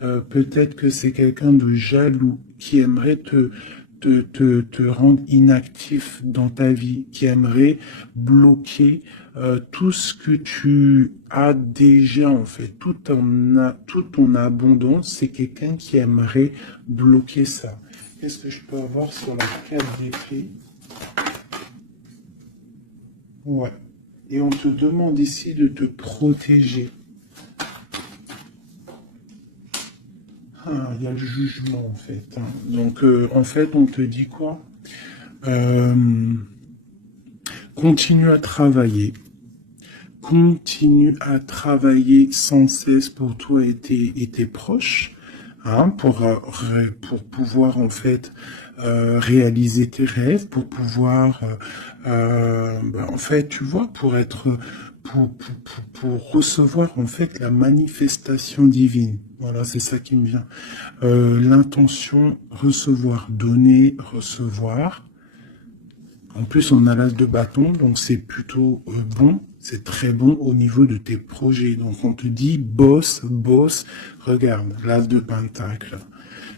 Peut-être que c'est quelqu'un de jaloux qui aimerait te rendre inactif dans ta vie, qui aimerait bloquer tout ce que tu as déjà en fait, toute ton abondance, c'est quelqu'un qui aimerait bloquer ça. Qu'est-ce que je peux avoir sur la 4 d'épée? Ouais. Et on te demande ici de te protéger. Ah, il y a le jugement en fait. Hein. Donc en fait, on te dit quoi? Continue à travailler. Continue à travailler sans cesse pour toi et tes proches. Hein, pour pouvoir en fait réaliser tes rêves, pour pouvoir en fait tu vois pour recevoir en fait la manifestation divine. Voilà, c'est ça qui me vient. L'intention, recevoir, donner, recevoir. En plus, on a l'as de bâton, donc c'est plutôt bon. C'est très bon au niveau de tes projets. Donc, on te dit, bosse, regarde, l'as de pentacle.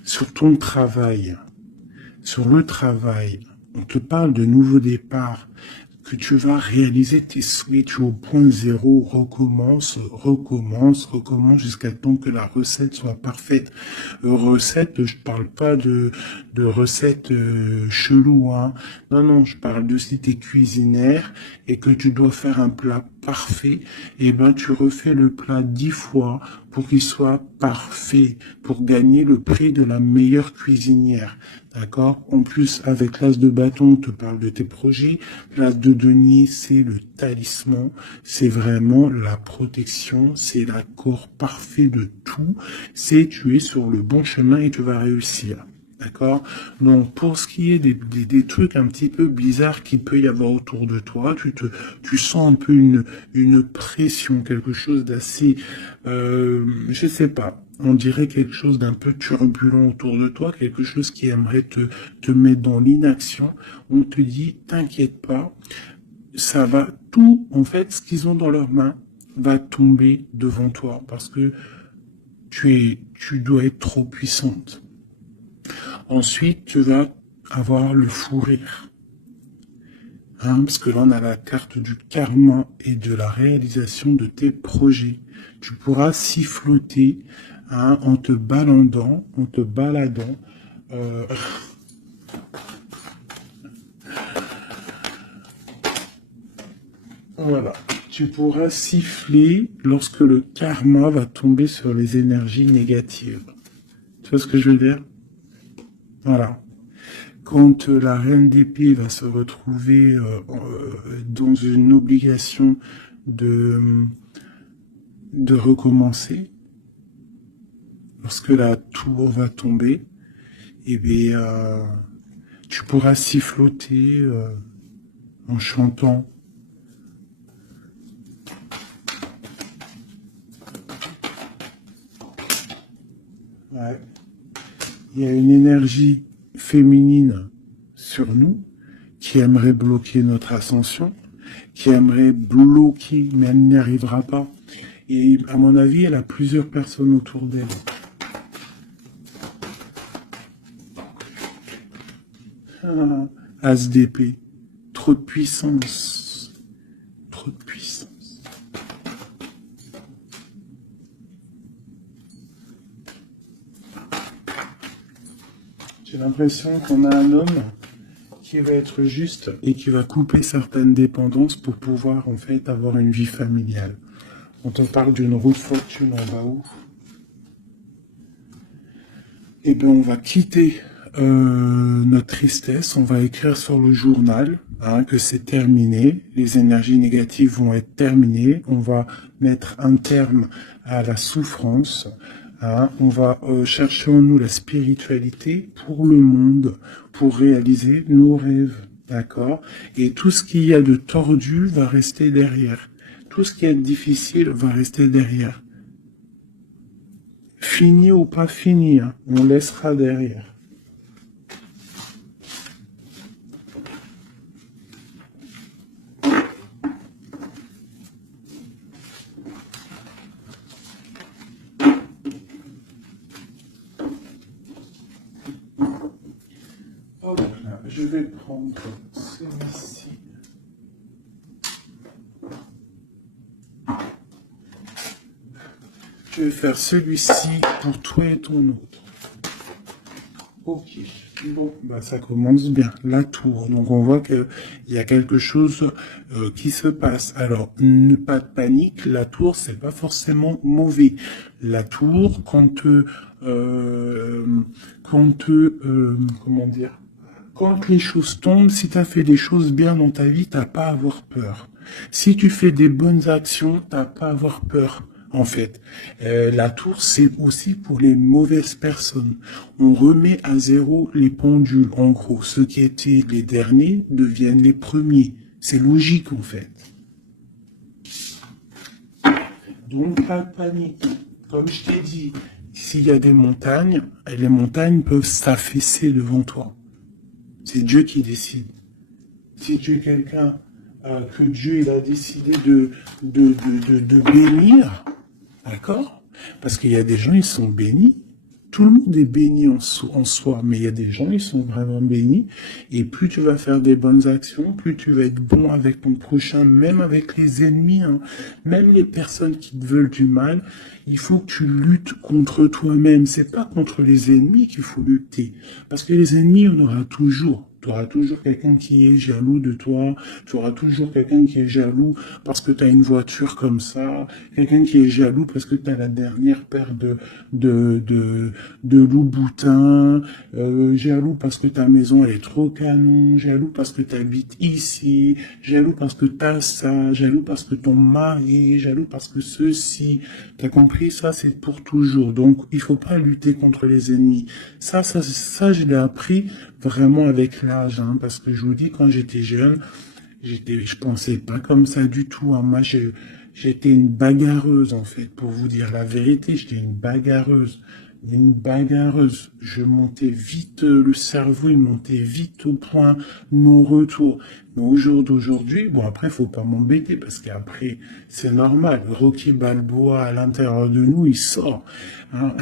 Sur ton travail, sur le travail, on te parle de nouveau départ, que tu vas réaliser tes switches au point zéro, recommence jusqu'à temps que la recette soit parfaite. Recette, je parle pas de recette chelou, hein. Non, je parle de si t'es cuisinière et que tu dois faire un plat parfait, et ben tu refais le plat 10 fois pour qu'il soit parfait, pour gagner le prix de la meilleure cuisinière. D'accord? En plus, avec l'as de bâton, on te parle de tes projets. L'as de denier, c'est le talisman. C'est vraiment la protection. C'est l'accord parfait de tout. C'est tu es sur le bon chemin et tu vas réussir. D'accord? Donc, pour ce qui est des trucs un petit peu bizarres qu'il peut y avoir autour de toi, tu sens un peu une pression, quelque chose d'assez, je sais pas, on dirait quelque chose d'un peu turbulent autour de toi, quelque chose qui aimerait te mettre dans l'inaction. On te dit, t'inquiète pas, ça va, tout, en fait, ce qu'ils ont dans leurs mains va tomber devant toi parce que tu dois être trop puissante. Ensuite, tu vas avoir le fou rire. Hein, parce que là, on a la carte du karma et de la réalisation de tes projets. Tu pourras siffloter hein, en te baladant, voilà. Tu pourras siffler lorsque le karma va tomber sur les énergies négatives. Tu vois ce que je veux dire? Voilà. Quand la reine d'épée va se retrouver dans une obligation de, de recommencer, lorsque la tour va tomber, eh bien, tu pourras siffloter en chantant. Ouais. Il y a une énergie féminine sur nous qui aimerait bloquer notre ascension, qui aimerait bloquer, mais elle n'y arrivera pas. Et à mon avis, elle a plusieurs personnes autour d'elle. Ah, As d'épée, trop de puissance, trop de puissance. J'ai l'impression qu'on a un homme qui va être juste et qui va couper certaines dépendances pour pouvoir en fait avoir une vie familiale. Quand on parle d'une roue de fortune en bas haut, eh bien on va quitter notre tristesse, on va écrire sur le journal hein, que c'est terminé, les énergies négatives vont être terminées, on va mettre un terme à la souffrance, hein, on va chercher en nous la spiritualité pour le monde, pour réaliser nos rêves, d'accord? Et tout ce qu'il y a de tordu va rester derrière, tout ce qui est difficile va rester derrière. Fini ou pas fini, hein, on laissera derrière. Oh là, je vais prendre celui-ci. Je vais faire celui-ci pour toi et ton autre. Ok. Bon, bah ça commence bien. La tour. Donc on voit qu'il y a quelque chose qui se passe. Alors, pas de panique. La tour, c'est pas forcément mauvais. La tour, comment dire, quand les choses tombent, si tu as fait des choses bien dans ta vie, t'as pas à avoir peur. Si tu fais des bonnes actions, t'as pas à avoir peur. En fait, la tour, c'est aussi pour les mauvaises personnes. On remet à zéro les pendules. En gros, ceux qui étaient les derniers deviennent les premiers. C'est logique, en fait. Donc, pas de panique. Comme je t'ai dit, s'il y a des montagnes, les montagnes peuvent s'affaisser devant toi. C'est Dieu qui décide. Si tu es quelqu'un que Dieu il a décidé de bénir, d'accord? Parce qu'il y a des gens, ils sont bénis. Tout le monde est béni en soi, mais il y a des gens, ils sont vraiment bénis. Et plus tu vas faire des bonnes actions, plus tu vas être bon avec ton prochain, même avec les ennemis, hein, même les personnes qui te veulent du mal. Il faut que tu luttes contre toi-même. C'est pas contre les ennemis qu'il faut lutter. Parce que les ennemis, on aura toujours. Tu auras toujours quelqu'un qui est jaloux de toi, tu auras toujours quelqu'un qui est jaloux parce que tu as une voiture comme ça, quelqu'un qui est jaloux parce que tu as la dernière paire de, de, de Louboutin, jaloux parce que ta maison elle est trop canon, jaloux parce que tu habites ici, jaloux parce que tu as ça, jaloux parce que ton mari, jaloux parce que ceci. T'as compris? Ça, c'est pour toujours. Donc, il faut pas lutter contre les ennemis. Ça, je l'ai appris vraiment avec l'âge, hein, parce que je vous dis, quand j'étais jeune, je pensais pas comme ça du tout, hein. Moi, j'étais une bagarreuse, en fait, pour vous dire la vérité. J'étais une bagarreuse. Une bagarreuse. Je montais vite, le cerveau, il montait vite au point, non-retour. Mais au jour d'aujourd'hui, bon, après, faut pas m'embêter, parce qu'après, c'est normal. Rocky Balboa, à l'intérieur de nous, il sort, hein.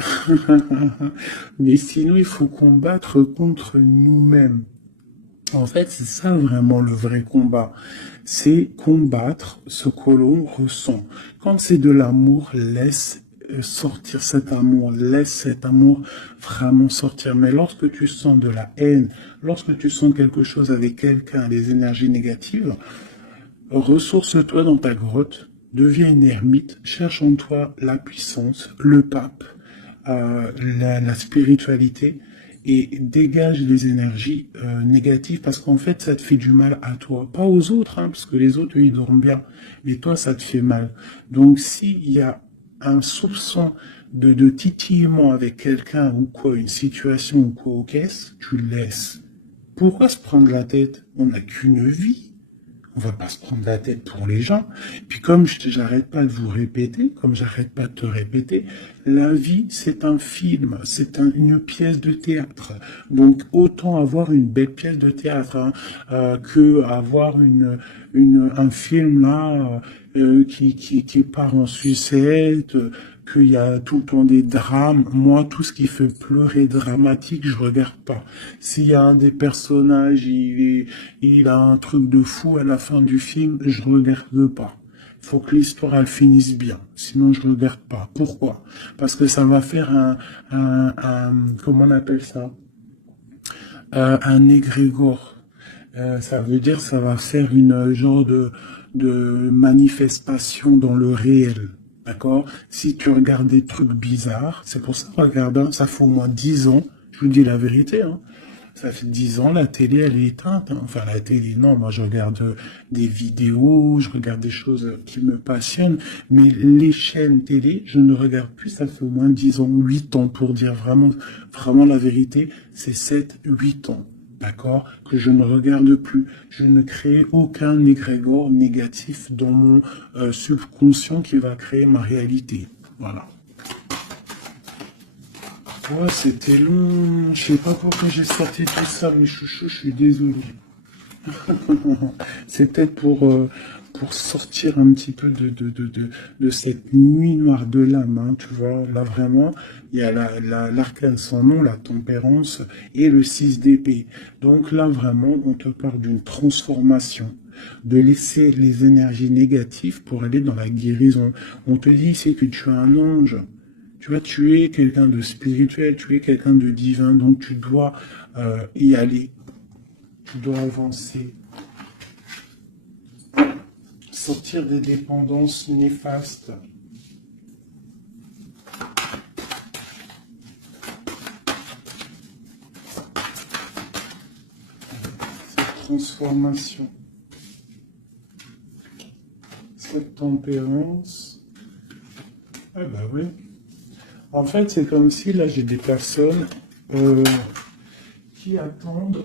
Mais sinon, il faut combattre contre nous-mêmes. En fait, c'est ça vraiment le vrai combat. C'est combattre ce que l'on ressent. Quand c'est de l'amour, laisse sortir cet amour, laisse cet amour vraiment sortir. Mais lorsque tu sens de la haine, lorsque tu sens quelque chose avec quelqu'un, des énergies négatives, ressource-toi dans ta grotte, deviens une ermite, cherche en toi la puissance, le pape, la spiritualité, et dégage les énergies négatives, parce qu'en fait ça te fait du mal à toi, pas aux autres, hein, parce que les autres eux, ils dorment bien, mais toi ça te fait mal. Donc s'il y a un soupçon de titillement avec quelqu'un ou quoi, une situation ou quoi, qu'est-ce, tu le laisses. Pourquoi se prendre la tête? On n'a qu'une vie. On va pas se prendre la tête pour les gens. Puis comme j'arrête pas de vous répéter, comme j'arrête pas de te répéter, la vie c'est un film, c'est une pièce de théâtre. Donc autant avoir une belle pièce de théâtre, hein, que avoir un film là qui part en sucette, qu'il y a tout le temps des drames. Moi, tout ce qui fait pleurer dramatique, je regarde pas. S'il y a un des personnages, il a un truc de fou à la fin du film, je regarde pas. Faut que l'histoire elle finisse bien, sinon je regarde pas. Pourquoi? Parce que ça va faire comment on appelle ça? Un égrégore. Ça veut dire ça va faire une genre de manifestation dans le réel. D'accord? Si tu regardes des trucs bizarres, c'est pour ça, regarde, hein, ça fait au moins 10 ans, je vous dis la vérité, hein, ça fait 10 ans, la télé, elle est éteinte, hein. Enfin, la télé, non, moi je regarde des vidéos, je regarde des choses qui me passionnent, mais les chaînes télé, je ne regarde plus, ça fait au moins 10 ans, 8 ans, pour dire vraiment, vraiment la vérité, c'est 7, 8 ans. D'accord? Que je ne regarde plus. Je ne crée aucun égrégore négatif dans mon subconscient qui va créer ma réalité. Voilà. Ouais, c'était long. Je sais pas pourquoi j'ai sorti tout ça, mes chouchous, je suis désolé. C'est peut-être pour sortir un petit peu de cette nuit noire de l'âme, hein, tu vois. Là, vraiment, il y a l'arcane sans nom, la tempérance et le 6 d'épée. Donc là, vraiment, on te parle d'une transformation, de laisser les énergies négatives pour aller dans la guérison. On te dit, c'est que tu es un ange. Tu vois, tu es quelqu'un de spirituel, tu es quelqu'un de divin, donc tu dois y aller, tu dois avancer, sortir des dépendances néfastes. Cette transformation, cette tempérance. Ah bah oui. En fait, c'est comme si là j'ai des personnes qui attendent,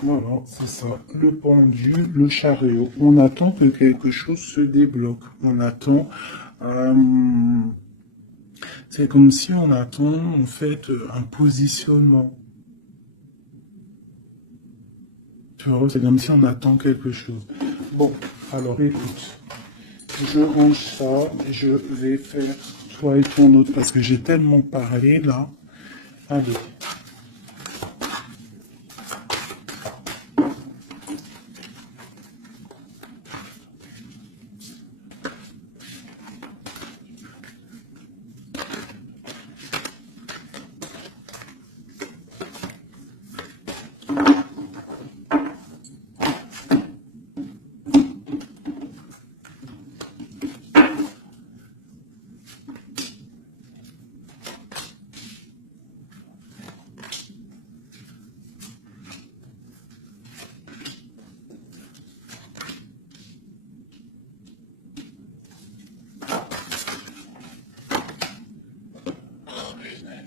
voilà, c'est ça, le pendule, le chariot. On attend que quelque chose se débloque. On attend, euh, c'est comme si on attend en fait un positionnement. Tu vois, c'est comme si on attend quelque chose. Bon, alors écoute, je range ça, je vais faire toi et ton autre parce que j'ai tellement parlé là. Allez.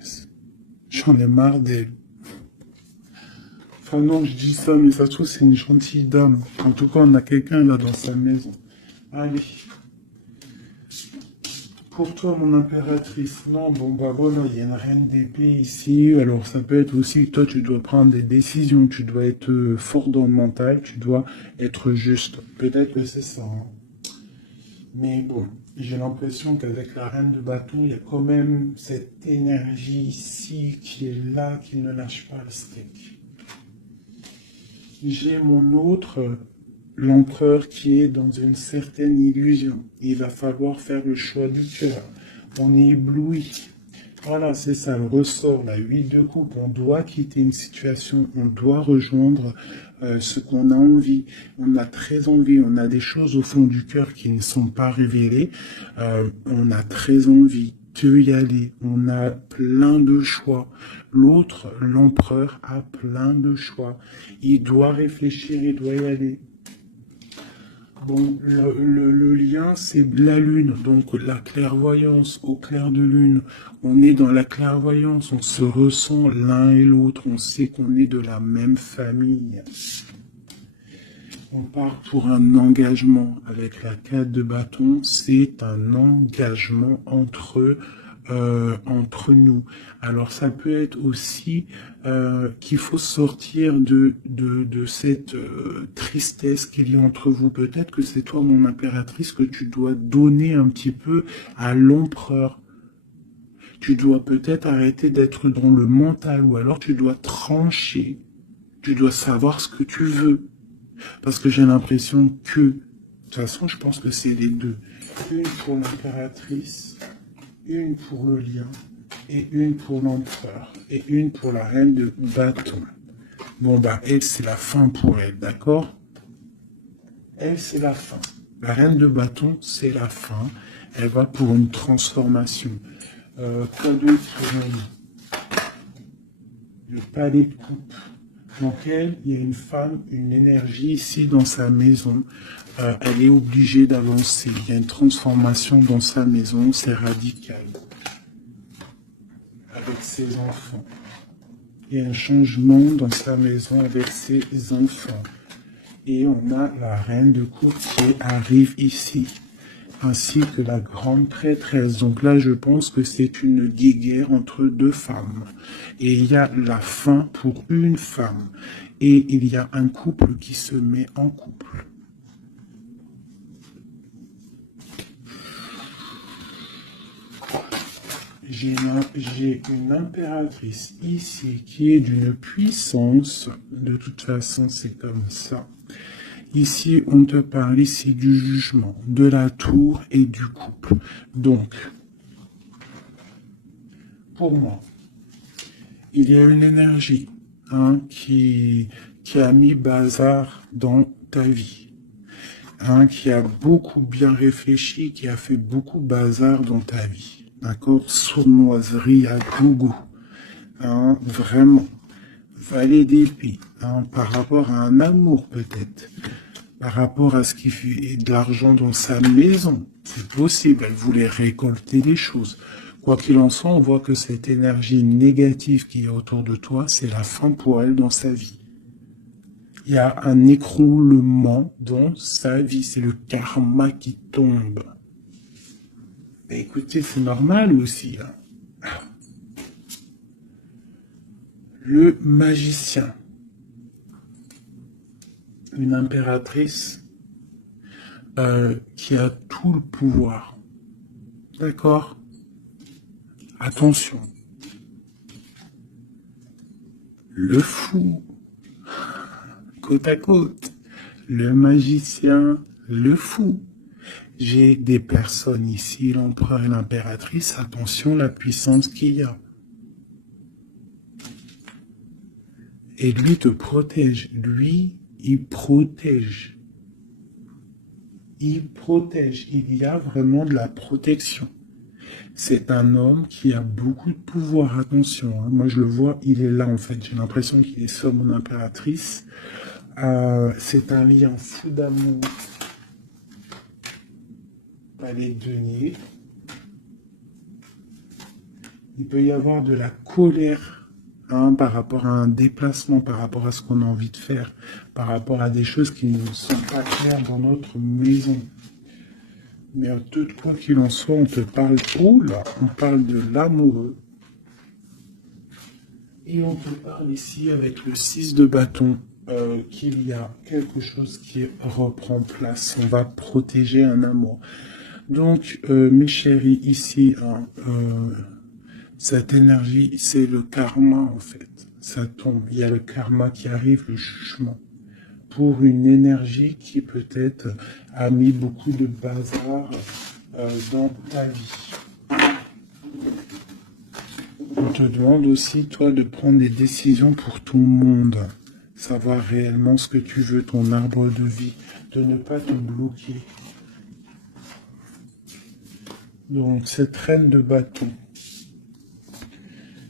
punaise. J'en ai marre d'elle. Enfin non, je dis ça, mais ça se trouve, c'est une gentille dame. En tout cas, on a quelqu'un là dans sa maison. Allez. Pour toi, mon impératrice, non, bon bah voilà, il y a une reine d'épée ici, alors ça peut être aussi que toi tu dois prendre des décisions, tu dois être fort dans le mental, tu dois être juste. Peut-être que c'est ça, hein. Mais bon, j'ai l'impression qu'avec la reine de bâton, il y a quand même cette énergie ici qui est là, qui ne lâche pas le steak. J'ai mon autre, l'empereur qui est dans une certaine illusion. Il va falloir faire le choix du cœur. On est ébloui. Voilà, c'est ça le ressort, la 8 de coupe. On doit quitter une situation, on doit rejoindre ce qu'on a envie. On a très envie, on a des choses au fond du cœur qui ne sont pas révélées. On a très envie de y aller. On a plein de choix. L'autre, l'empereur, a plein de choix. Il doit réfléchir, il doit y aller. Bon, le lien, c'est la lune, donc la clairvoyance au clair de lune. On est dans la clairvoyance, on se ressent l'un et l'autre, on sait qu'on est de la même famille. On part pour un engagement avec la 4 de bâton, c'est un engagement entre nous. Alors ça peut être aussi qu'il faut sortir de cette tristesse qu'il y a entre vous. Peut-être que c'est toi, mon impératrice, que tu dois donner un petit peu à l'empereur. Tu dois peut-être arrêter d'être dans le mental, ou alors tu dois trancher. Tu dois savoir ce que tu veux. Parce que j'ai l'impression que, de toute façon, je pense que c'est les deux. Une pour l'impératrice, une pour le lion, et une pour l'empereur, et une pour la reine de bâton. Bon, bah, elle, c'est la fin pour elle, d'accord? Elle, c'est la fin. La reine de bâton, c'est la fin. Elle va pour une transformation. Quoi d'autre pour elle? Le palais de coupe. Donc elle, il y a une femme, une énergie ici dans sa maison. Elle est obligée d'avancer. Il y a une transformation dans sa maison, c'est radical. Avec ses enfants. Il y a un changement dans sa maison avec ses enfants. Et on a la reine de coupe qui arrive ici, ainsi que la grande prêtresse. Donc là, je pense que c'est une guéguerre entre deux femmes. Et il y a la fin pour une femme. Et il y a un couple qui se met en couple. J'ai une impératrice ici qui est d'une puissance. De toute façon, c'est comme ça. Ici, on te parle ici du jugement, de la tour et du couple. Donc, pour moi, il y a une énergie qui a mis bazar dans ta vie. Qui a beaucoup bien réfléchi, qui a fait beaucoup bazar dans ta vie. D'accord? Sournoiserie à gogo. Vraiment. Valet d'épée. Par rapport à un amour, peut-être. Par rapport à ce qui fait de l'argent dans sa maison. C'est possible. Elle voulait récolter des choses. Quoi qu'il en soit, on voit que cette énergie négative qui est autour de toi, c'est la fin pour elle dans sa vie. Il y a un écroulement dans sa vie. C'est le karma qui tombe. Mais écoutez, c'est normal aussi. Le magicien. Une impératrice qui a tout le pouvoir. D'accord? Attention. Le fou. Côte à côte. Le magicien, le fou. J'ai des personnes ici, l'empereur et l'impératrice. Attention la puissance qu'il y a. Et lui te protège. Lui, il protège. Il protège. Il y a vraiment de la protection. C'est un homme qui a beaucoup de pouvoir. Attention, moi je le vois, il est là en fait. J'ai l'impression qu'il est sur mon impératrice. C'est un lien fou d'amour. Palais de denier. Il peut y avoir de la colère, hein, par rapport à un déplacement, par rapport à ce qu'on a envie de faire, par rapport à des choses qui ne sont pas claires dans notre maison. Mais en tout quoi qu'il en soit, on te parle, oh là, on parle de l'amoureux. Et on te parle ici avec le 6 de bâton, qu'il y a quelque chose qui reprend place. On va protéger un amour. Donc, mes chéris, ici, hein, cette énergie, c'est le karma en fait. Ça tombe. Il y a le karma qui arrive, le jugement. Pour une énergie qui peut-être a mis beaucoup de bazar dans ta vie. On te demande aussi, toi, de prendre des décisions pour ton monde. Savoir réellement ce que tu veux, ton arbre de vie. De ne pas te bloquer. Donc, cette reine de bâton,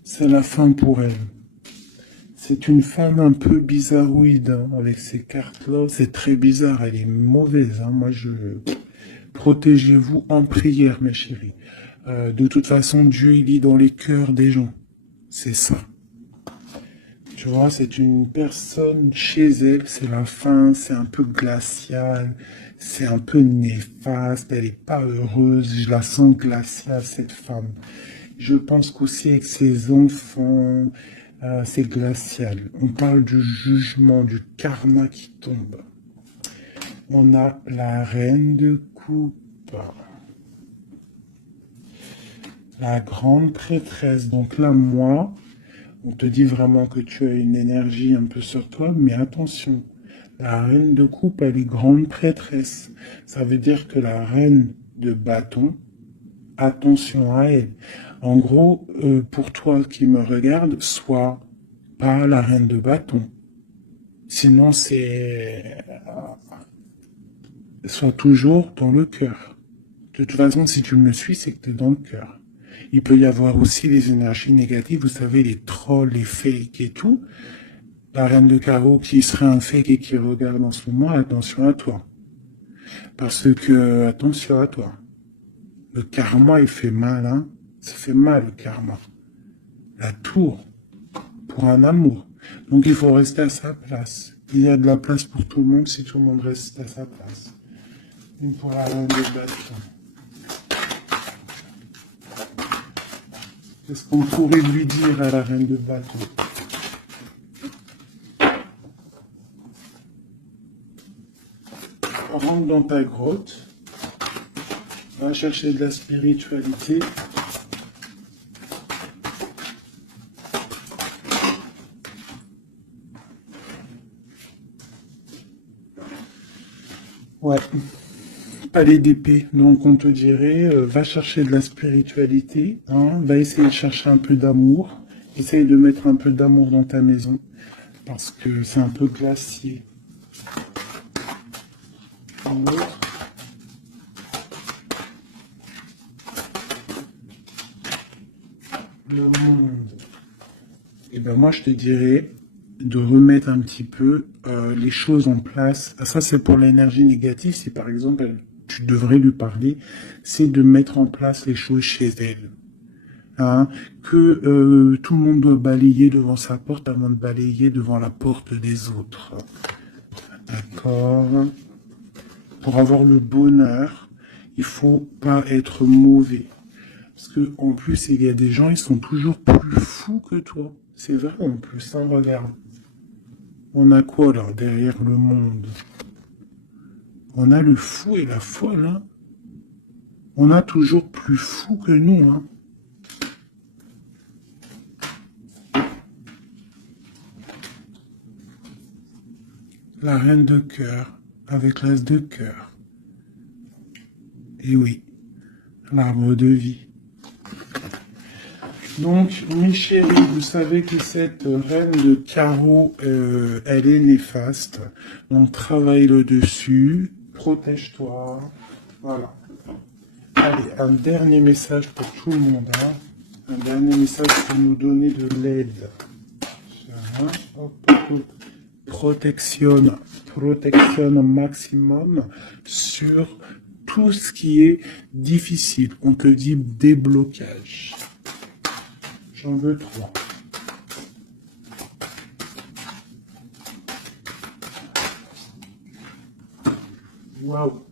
c'est la fin pour elle. C'est une femme un peu bizarroïde, hein, avec ces cartes-là. C'est très bizarre, elle est mauvaise. Hein. Moi, protégez-vous en prière, mes chéris. De toute façon, Dieu, il lit dans les cœurs des gens. C'est ça. Tu vois, c'est une personne chez elle, c'est la fin, c'est un peu glacial, c'est un peu néfaste, elle n'est pas heureuse, je la sens glaciale, cette femme. Je pense qu'aussi avec ses enfants, c'est glacial. On parle du jugement, du karma qui tombe. On a la reine de coupe. La grande prêtresse. Donc là, moi, on te dit vraiment que tu as une énergie un peu sur toi, mais attention. La reine de coupe, elle est grande prêtresse. Ça veut dire que la reine de bâton, attention à elle. En gros, pour toi qui me regarde, sois pas la reine de bâton. Sinon, sois toujours dans le cœur. De toute façon, si tu me suis, c'est que tu es dans le cœur. Il peut y avoir aussi des énergies négatives, vous savez, les trolls, les fakes et tout. La reine de carreau qui serait un fake et qui regarde en ce moment, attention à toi. Parce que, attention à toi. Le karma, il fait mal, hein. Ça fait mal, le karma. La tour, pour un amour. Donc, il faut rester à sa place. Il y a de la place pour tout le monde si tout le monde reste à sa place. Et pour la reine de bâton. Qu'est-ce qu'on pourrait lui dire à la reine de bâton? Rentre dans ta grotte. Va chercher de la spiritualité. Ouais. Palais d'épée. Donc on te dirait, va chercher de la spiritualité, hein, va essayer de chercher un peu d'amour. Essaye de mettre un peu d'amour dans ta maison. Parce que c'est un peu glacier. Le monde. Et ben moi je te dirais de remettre un petit peu les choses en place. Ça c'est pour l'énergie négative. Si par exemple tu devrais lui parler, c'est de mettre en place les choses chez elle. Hein, que tout le monde doit balayer devant sa porte avant de balayer devant la porte des autres. D'accord. Pour avoir le bonheur, il faut pas être mauvais. Parce que en plus, il y a des gens, ils sont toujours plus fous que toi. C'est vrai en plus, hein, regarde. On a quoi là, derrière le monde? On a le fou et la folle, hein. On a toujours plus fou que nous, hein. La reine de cœur, avec l'as de cœur. Et oui, l'arbre de vie. Donc, mes chéris, vous savez que cette reine de carreau, elle est néfaste. Donc, travaille le dessus, protège-toi. Voilà. Allez, un dernier message pour tout le monde. Hein. Un dernier message pour nous donner de l'aide. Protection au maximum sur tout ce qui est difficile. On te dit déblocage. J'en veux 3. Waouh.